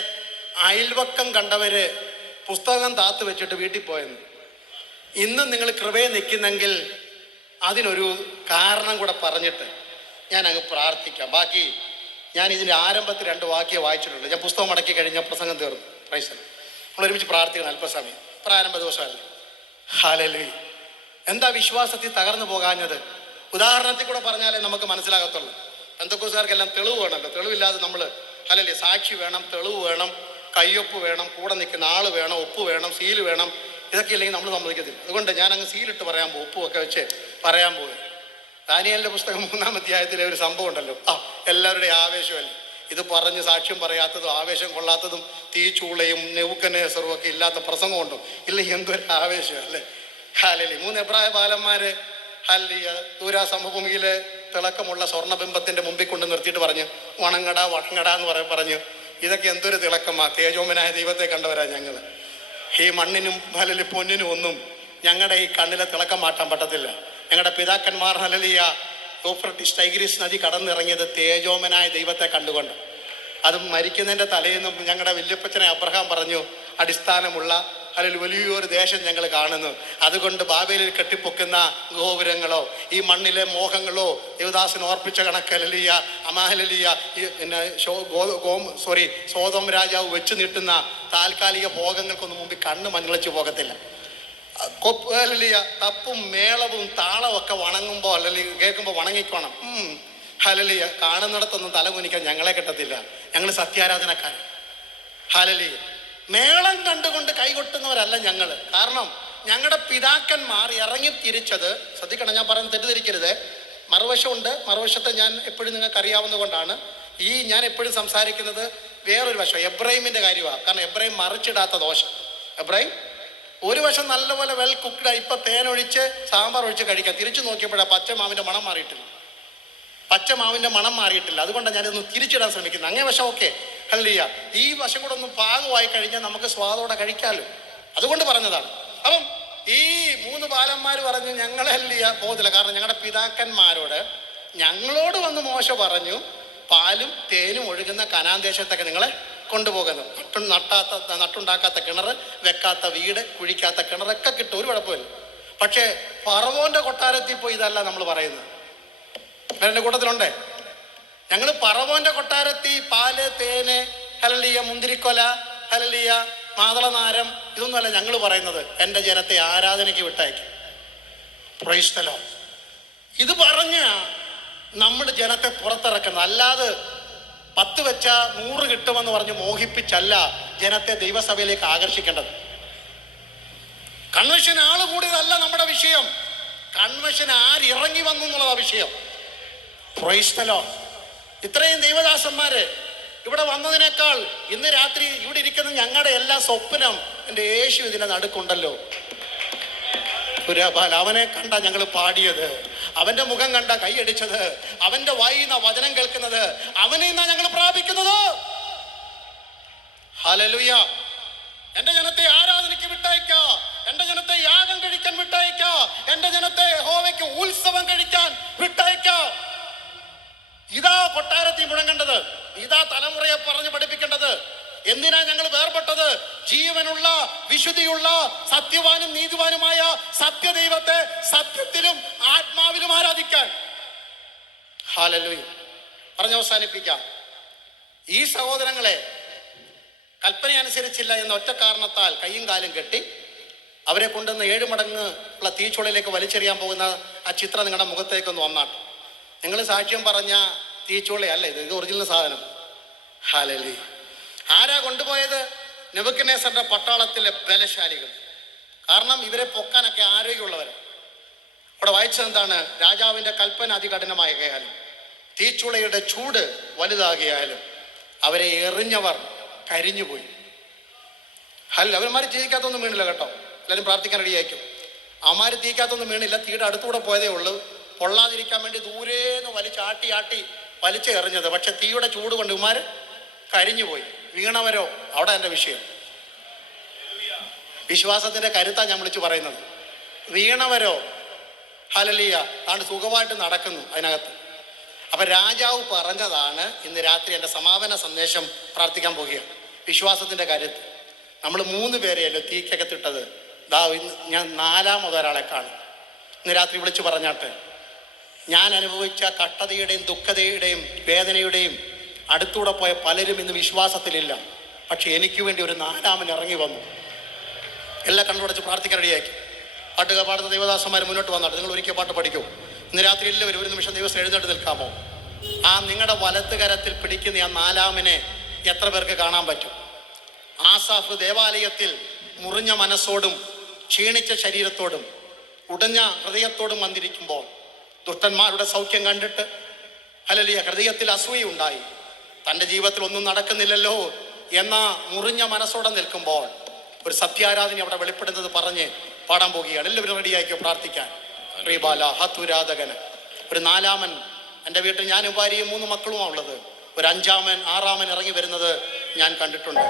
അയൽവക്കം കണ്ടവര് പുസ്തകം താത്തു വെച്ചിട്ട് വീട്ടിൽ പോയെന്ന്. ഇന്നും നിങ്ങൾ കൃപയെ നിൽക്കുന്നെങ്കിൽ അതിനൊരു കാരണം കൂടെ പറഞ്ഞിട്ട് ഞാൻ അങ്ങ് പ്രാർത്ഥിക്കാം. ബാക്കി ഞാൻ ഇതിൻ്റെ ആരംഭത്തിൽ 2 വാക്യം വായിച്ചിട്ടുണ്ട്. ഞാൻ പുസ്തകം മടക്കി കഴിഞ്ഞ പ്രസംഗം തീർന്നു. പ്രൈസ് നമ്മൾ ഒരുമിച്ച് പ്രാർത്ഥിക്കണം അല്പസമയം. പ്രാരംഭ ദിവസമല്ല. ഹല്ലേലൂയ. എന്താ വിശ്വാസത്തിൽ തകർന്നു പോകാഞ്ഞത്? ഉദാഹരണത്തിൽ കൂടെ പറഞ്ഞാലേ നമുക്ക് മനസ്സിലാകത്തുള്ളൂ. പെന്തക്കോസ്തുകാർക്കെല്ലാം തെളിവ് വേണമല്ലോ. തെളിവില്ലാതെ നമ്മൾ അല്ലല്ലേ, സാക്ഷി വേണം, തെളിവ് വേണം, കയ്യൊപ്പ് വേണം, കൂടെ നിൽക്കുന്ന ആൾ വേണം, ഒപ്പ് വേണം, സീല് വേണം. ഇതൊക്കെ ഇല്ലെങ്കിൽ നമ്മൾ സമ്മതിക്കത്തില്ല. അതുകൊണ്ട് ഞാൻ അങ്ങ് സീലിട്ട് പറയാൻ പോകും, ഉപ്പുമൊക്കെ വെച്ച് പറയാൻ പോകും. ദാനിയേലിന്റെ പുസ്തകം 3-ാം അധ്യായത്തിലെ ഒരു സംഭവം ഉണ്ടല്ലോ. എല്ലാവരുടെയും ആവേശമല്ലേ ഇത്. പറഞ്ഞ് സാക്ഷ്യം പറയാത്തതും ആവേശം കൊള്ളാത്തതും തീച്ചൂളയും നെബൂഖദ്നേസറും ഒക്കെ ഇല്ലാത്ത പ്രസംഗമുണ്ടോ? ഇല്ലെങ്കിൽ എന്തൊരു ആവേശം അല്ലേ. ഹല്ലേലൂയ. 3 എബ്രായ ബാലന്മാര് ഹല്ലേലൂയ ദൂരാ സമഭൂമിയിലെ തിളക്കമുള്ള സ്വർണ്ണബിംബത്തിന്റെ മുമ്പിൽ കൊണ്ട് നിർത്തിയിട്ട് പറഞ്ഞു, വണങ്ങടാ വണങ്ങടാ എന്ന് പറഞ്ഞു. ഇതൊക്കെ എന്തൊരു തിളക്കമാ. തേജോമനായ ദൈവത്തെ കണ്ടവരാ ഞങ്ങൾ. ഈ മണ്ണിനും ഹല്ലേലൂയ പൊന്നിനും ഒന്നും ഞങ്ങളുടെ ഈ കണ്ണിലെ തിളക്കം മാറ്റാൻ പറ്റത്തില്ല. ഞങ്ങളുടെ പിതാക്കന്മാർ ഹല്ലേലൂയ യൂഫ്രട്ടീസ് ടൈഗ്രീസ് നദി കടന്നിറങ്ങിയത് തേജോമനായ ദൈവത്തെ കണ്ടുകൊണ്ട്. അത് മരിക്കുന്നതിൻ്റെ തലേന്നും ഞങ്ങളുടെ വല്യപ്പച്ചനെ അബ്രഹാം പറഞ്ഞു, അടിസ്ഥാനമുള്ള അല്ലെങ്കിൽ വലിയൊരു ദേശം ഞങ്ങൾ കാണുന്നു. അതുകൊണ്ട് ബാബേലിൽ കെട്ടിപ്പൊക്കുന്ന ഗോപുരങ്ങളോ ഈ മണ്ണിലെ മോഹങ്ങളോ ദേവദാസൻ ഓർപ്പിച്ച കണക്കലിയ അമാഹലിയ പിന്നെ സോതോം രാജാവ് വെച്ച് നീട്ടുന്ന താൽക്കാലിക ഭോഗങ്ങൾക്കൊന്നും മുമ്പിൽ കണ്ണ് മഞ്ഞളിച്ച് പോകത്തില്ല. തപ്പും മേളവും താളവും ഒക്കെ വണങ്ങുമ്പോൾ അല്ലെങ്കിൽ കേൾക്കുമ്പോൾ വണങ്ങിക്കോണം. ഹല്ലേലൂയ. കാണുന്നിടത്തൊന്നും തലകുനിക്കാൻ ഞങ്ങളെ കിട്ടത്തില്ല. ഞങ്ങൾ സത്യാരാധനക്കാരൻ. ഹല്ലേലൂയ. മേളം കണ്ടുകൊണ്ട് കൈകൊട്ടുന്നവരല്ല ഞങ്ങൾ. കാരണം ഞങ്ങളുടെ പിതാക്കന്മാർ ഇറങ്ങി തിരിച്ചത്, ശ്രദ്ധിക്കണം, ഞാൻ പറയുന്നത് തെറ്റിദ്ധരിക്കരുത്. മറുവശമുണ്ട്. മറുവശത്തെ ഞാൻ എപ്പോഴും നിങ്ങൾക്ക് അറിയാവുന്നത് കൊണ്ടാണ് ഞാൻ എപ്പോഴും സംസാരിക്കുന്നത്. വേറൊരു വശം എബ്രാഹിമിൻ്റെ കാര്യമാണ്. കാരണം എബ്രാഹിം മറിച്ചിടാത്ത ദോശ. എബ്രാഹിം ഒരു വശം നല്ലപോലെ വെൽ കുക്ക്ഡായി. ഇപ്പം തേനൊഴിച്ച് സാമ്പാർ ഒഴിച്ച് കഴിക്കാം. തിരിച്ചു നോക്കിയപ്പോഴാണ് പച്ചമാവിൻ്റെ മണം മാറിയിട്ടില്ല. പച്ചമാവിൻ്റെ മണം മാറിയിട്ടില്ല. അതുകൊണ്ടാണ് ഞാനിതൊന്ന് തിരിച്ചിടാൻ ശ്രമിക്കുന്നത്. അങ്ങേ വശം ഓക്കെ ഹല്ലേലൂയ. ഈ വശം കൂടെ ഒന്ന് പാകമായി കഴിഞ്ഞാൽ നമുക്ക് സ്വാദോടെ കഴിക്കാമല്ലോ. അതുകൊണ്ട് പറഞ്ഞതാണ്. അപ്പം ഈ 3 ബാലന്മാർ പറഞ്ഞു ഞങ്ങളെ ഹല്ലേലൂയ പോകത്തില്ല. കാരണം ഞങ്ങളുടെ പിതാക്കന്മാരോട് ഞങ്ങളോട് വന്ന് മോശ പറഞ്ഞു, പാലും തേനും ഒഴുകുന്ന കനാൻ ദേശത്തൊക്കെ നിങ്ങളെ കൊണ്ടുപോകുന്നു. നട്ടുണ്ടാക്കാത്ത കിണർ, വെക്കാത്ത വീട്, കുഴിക്കാത്ത കിണറൊക്കെ കിട്ടും, ഒരു കുഴപ്പമില്ല. പക്ഷേ ഫറവോന്റെ കൊട്ടാരത്തിൽ പോയി ഇതല്ല നമ്മൾ പറയുന്നത്. എൻ്റെ കൂട്ടത്തിലുണ്ടേ. ഞങ്ങൾ ഫറവോന്റെ കൊട്ടാരത്തിൽ പാല്, തേന്, ഹല്ലേലൂയ, മുന്തിരിക്കൊല, ഹല്ലേലൂയ, മാതളനാരം ഇതൊന്നുമല്ല ഞങ്ങൾ പറയുന്നത്. എൻ്റെ ജനത്തെ ആരാധനയ്ക്ക് വിട്ടയക്കും. Price the Lord. ഇത് പറഞ്ഞ നമ്മുടെ ജനത്തെ പുറത്തിറക്കുന്നത്. അല്ലാതെ 10 വെച്ച 100 കിട്ടുമെന്ന് പറഞ്ഞ് മോഹിപ്പിച്ചല്ല ജനത്തെ ദൈവസഭയിലേക്ക് ആകർഷിക്കേണ്ടത്. കൺവെൻഷൻ ആള് കൂടിയതല്ല നമ്മുടെ വിഷയം. കൺവെൻഷൻ ആരിറങ്ങി വന്നു എന്നുള്ളതാ വിഷയം. Price the Lord. ഇത്രയും ദൈവദാസന്മാര് ഇവിടെ വന്നതിനേക്കാൾ ഇന്ന് രാത്രി ഇവിടെ ഇരിക്കുന്ന ഞങ്ങളുടെ എല്ലാ സ്വപ്നം എൻ്റെ യേശു ഇതിൻ്റെ നടുക്കുണ്ടല്ലോ. അവനെ കണ്ട ഞങ്ങൾ പാടിയത്, അവന്റെ മുഖം കണ്ട കൈയടിച്ചത്, അവന്റെ വായിന്ന വചനം കേൾക്കുന്നത്, അവനെ നിന്നാ ഞങ്ങൾ പ്രാപിക്കുന്നത്. ഹല്ലേലൂയ. എന്റെ ജനത്തെ ആരാധനയ്ക്ക് വിട്ടയക്ക, എന്റെ ജനത്തെ യാഗം കഴിക്കാൻ വിട്ടയക്ക, എന്റെ ജനത്തെ യഹോവയ്ക്ക് ഉത്സവം കഴിക്കാൻ വിട്ടയക്ക. ഇതാ കൊട്ടാരത്തിൽ മുഴങ്ങേണ്ടത്. ഇതാ തലമുറയെ പറഞ്ഞ് പഠിപ്പിക്കേണ്ടത്. എന്തിനാ ഞങ്ങൾ വേർപെട്ടത്? ജീവനുള്ള, വിശുദ്ധിയുള്ള, സത്യവാനും നീതിവാനുമായ സത്യദൈവത്തെ സത്യത്തിലും ആത്മാവിലും ആരാധിക്കാൻ. ഹല്ലേലൂയ. പറഞ്ഞ് അവസാനിപ്പിക്കാം. ഈ സഹോദരങ്ങളെ കൽപ്പന അനുസരിച്ചില്ല എന്ന ഒറ്റ കാരണത്താൽ കയ്യും കാലും കെട്ടി അവരെ കൊണ്ടുവന്ന് 7 മടങ്ങ് ഉള്ള തീച്ചുളയിലേക്ക് വലിച്ചെറിയാൻ പോകുന്ന ആ ചിത്രം നിങ്ങളുടെ മുഖത്തേക്കൊന്ന് വന്നാട്ട്. നിങ്ങൾ സാക്ഷ്യം പറഞ്ഞ തീച്ചുളയല്ല ഇത് ഒറിജിനൽ സാധനം. ഹല്ലേലൂയ. ആരാ കൊണ്ടുപോയത്? നെബൂഖദ്നേസറിന്റെ പട്ടാളത്തിലെ ബലശാലികൾ. കാരണം ഇവരെ പൊക്കാനൊക്കെ ആരോഗ്യമുള്ളവർ. അവിടെ വായിച്ചത് എന്താണ്? രാജാവിന്റെ കൽപ്പന അതികഠിനമായാലും തീച്ചുളയുടെ ചൂട് വലുതാകിയാലും അവരെ എറിഞ്ഞവർ കരിഞ്ഞുപോയി. അല്ല, അവന്മാർ തീക്കകത്തൊന്നും വീണില്ല കേട്ടോ. എല്ലാവരും പ്രാർത്ഥിക്കാൻ റെഡിയായിരിക്കും. അവന്മാർ തീക്കകത്തൊന്നും വീണില്ല. തീയുടെ അടുത്തൂടെ പോയതേ ഉള്ളൂ. പൊള്ളാതിരിക്കാൻ വേണ്ടി ദൂരേന്ന് വലിച്ച് എറിഞ്ഞത്. പക്ഷെ തീയുടെ ചൂട് കൊണ്ട് ഇവന്മാർ കരിഞ്ഞുപോയി. വീണവരോ? അവിടെ എൻ്റെ വിഷയം. വിശ്വാസത്തിൻ്റെ കരുത്താണ് ഞാൻ വിളിച്ചു പറയുന്നത്. വീണവരോ ഹല്ലേലൂയ താണ്ട് സുഖമായിട്ട് നടക്കുന്നു അതിനകത്ത്. അപ്പം രാജാവ് പറഞ്ഞതാണ് ഇന്ന് രാത്രി എൻ്റെ സമാപന സന്ദേശം പ്രാർത്ഥിക്കാൻ പോകുകയാണ്. വിശ്വാസത്തിൻ്റെ കരുത്ത്. നമ്മൾ 3 പേരെയല്ലോ തീക്കകത്തിട്ടത്. ഇന്ന് ഞാൻ 4മതൊരാളെ കാണും. ഇന്ന് രാത്രി വിളിച്ചു പറഞ്ഞാട്ട് ഞാൻ അനുഭവിച്ച കഷ്ടതയുടെയും ദുഃഖതയുടെയും വേദനയുടെയും അടുത്തൂടെ പോയ പലരും ഇന്ന് വിശ്വാസത്തിലില്ല. പക്ഷെ എനിക്ക് വേണ്ടി ഒരു 4മൻ ഇറങ്ങി വന്നു. എല്ലാം കണ്ടുപിടിച്ച് പ്രാർത്ഥിക്കാൻ റെഡിയാക്കി. പാടുന്ന ദൈവദാസന്മാർ മുന്നോട്ട് വന്നിട്ട് നിങ്ങൾ ഒരിക്കൽ പാട്ട് പഠിക്കൂ. ഇന്ന് രാത്രി എല്ലാവരും ഒരു നിമിഷം ദിവസം എഴുന്നേറ്റ് നിൽക്കാമോ? ആ നിങ്ങളുടെ വലത്ത് കരത്തിൽ പിടിക്കുന്ന ആ 4മനെ എത്ര പേർക്ക് കാണാൻ പറ്റും? ആസാഫ് ദേവാലയത്തിൽ മുറിഞ്ഞ മനസ്സോടും ക്ഷീണിച്ച ശരീരത്തോടും ഉടഞ്ഞ ഹൃദയത്തോടും വന്നിരിക്കുമ്പോൾ ദുഷ്ടന്മാരുടെ സൗഖ്യം കണ്ടിട്ട് ഹല്ലേലൂയ ഹൃദയത്തിൽ അസൂയുണ്ടായി. തൻ്റെ ജീവിതത്തിൽ ഒന്നും നടക്കുന്നില്ലല്ലോ എന്ന മുറിഞ്ഞ മനസ്സോടെ നിൽക്കുമ്പോൾ ഒരു സത്യാരാധന അവിടെ വെളിപ്പെടുന്നത് പറഞ്ഞ് പാടാൻ പോവുകയാണ്. എല്ലാവരും റെഡിയാക്കിയോ പ്രാർത്ഥിക്കാൻ. ഹത്തുരാധകന് ഒരു 4മൻ എൻ്റെ വീട്ടിൽ ഞാനും ഭാര്യയും 3 മക്കളുമാണ് ഉള്ളത്. ഒരു 5മൻ 6മൻ ഇറങ്ങി വരുന്നത് ഞാൻ കണ്ടിട്ടുണ്ട്.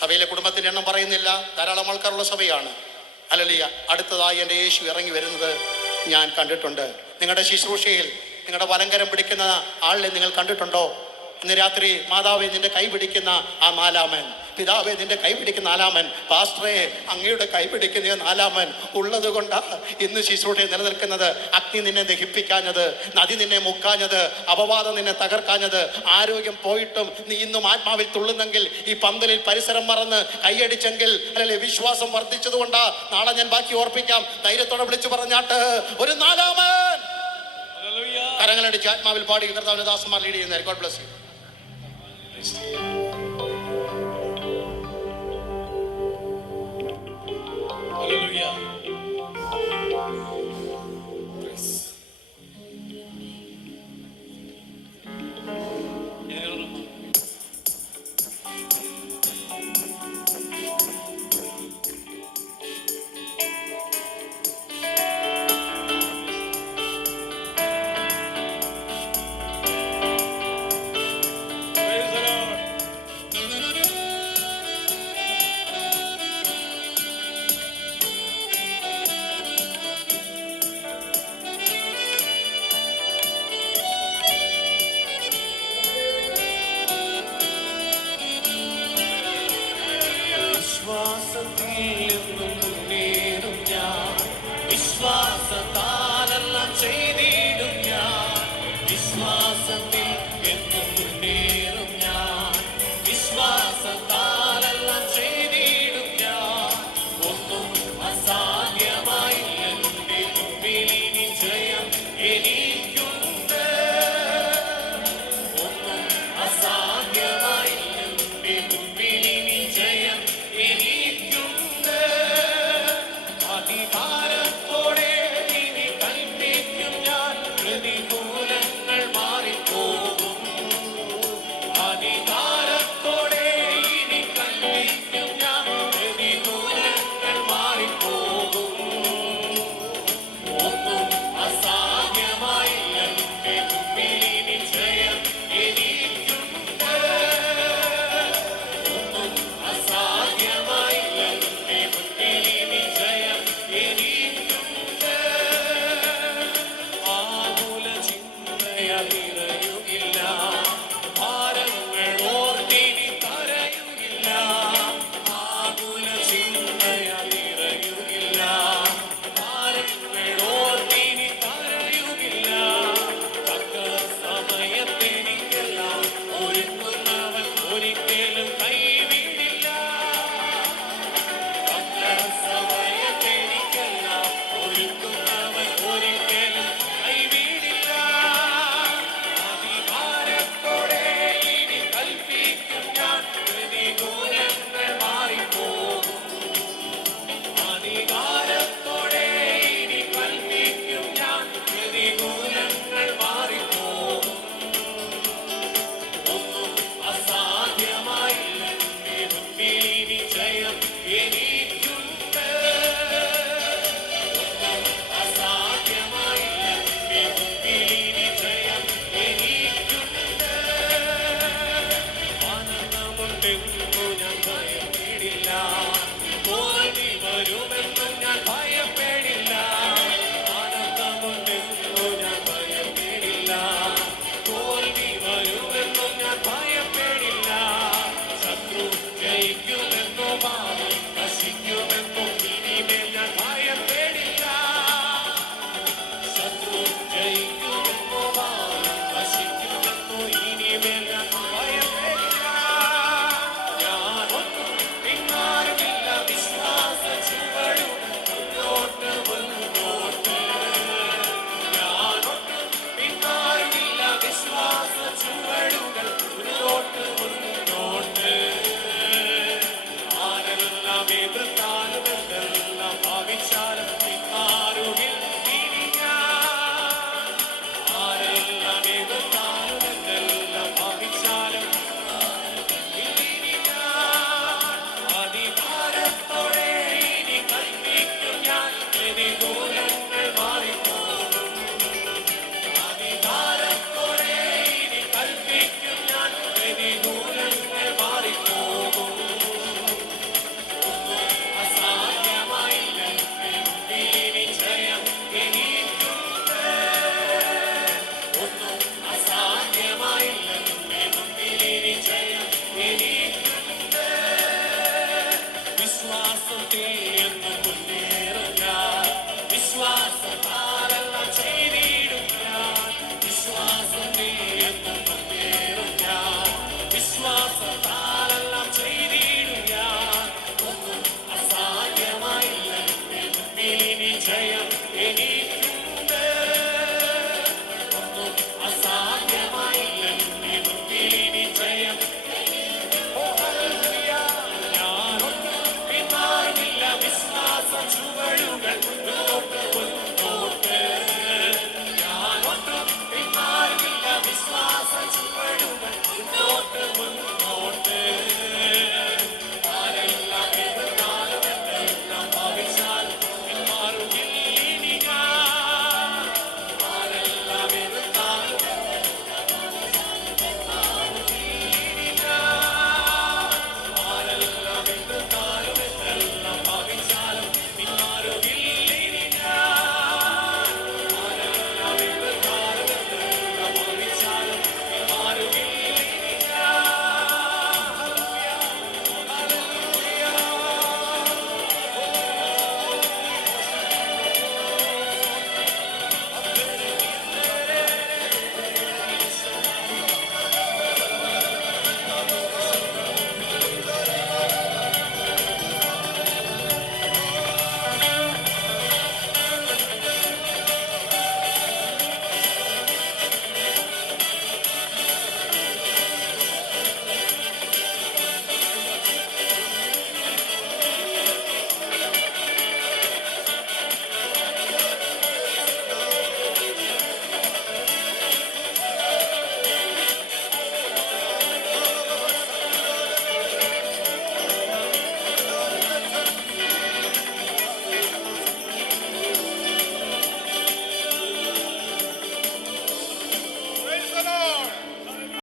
സഭയിലെ കുടുംബത്തിൻ്റെ എണ്ണം പറയുന്നില്ല, ധാരാളം ആൾക്കാരുള്ള സഭയാണ്. ഹല്ലേലൂയ. അടുത്തതായി എൻ്റെ യേശു ഇറങ്ങി വരുന്നത് ഞാൻ കണ്ടിട്ടുണ്ട്. നിങ്ങളുടെ ശുശ്രൂഷയിൽ നിങ്ങളുടെ വലങ്കരം പിടിക്കുന്ന ആളിനെ നിങ്ങൾ കണ്ടിട്ടുണ്ടോ? ഇന്ന് രാത്രി മാതാവേ നിന്റെ കൈ പിടിക്കുന്ന ആ 4മൻ, പിതാവേ നിന്റെ കൈ പിടിക്കുന്ന 4മൻ, പാസ്റ്ററെ അങ്ങയുടെ കൈ പിടിക്കുന്ന 4മൻ ഉള്ളത് കൊണ്ടാണ് ഇന്ന് ശുശ്രൂഷയിൽ നിലനിൽക്കുന്നത്. അഗ്നി നിന്നെ ദഹിപ്പിക്കാഞ്ഞത്, നദി നിന്നെ മുക്കാഞ്ഞത്, അപവാദം നിന്നെ തകർക്കാഞ്ഞത്, ആരോഗ്യം പോയിട്ടും നീ ഇന്നും ആത്മാവിൽ തുള്ളുന്നെങ്കിൽ, ഈ പന്തലിൽ പരിസരം മറന്ന് കൈയടിച്ചെങ്കിൽ, അല്ലെ വിശ്വാസം വർദ്ധിച്ചത് കൊണ്ടാ. നാളെ ഞാൻ ബാക്കി ഓർപ്പിക്കാം. ധൈര്യത്തോടെ വിളിച്ചു പറഞ്ഞാട്ട് ഒരു 4മൻ. കരങ്ങളടിച്ച് ആത്മാവിൽ പാടി കർത്താവിന്റെ ദാസന്മാർ ലീഡ് ചെയ്യുന്ന. God bless you.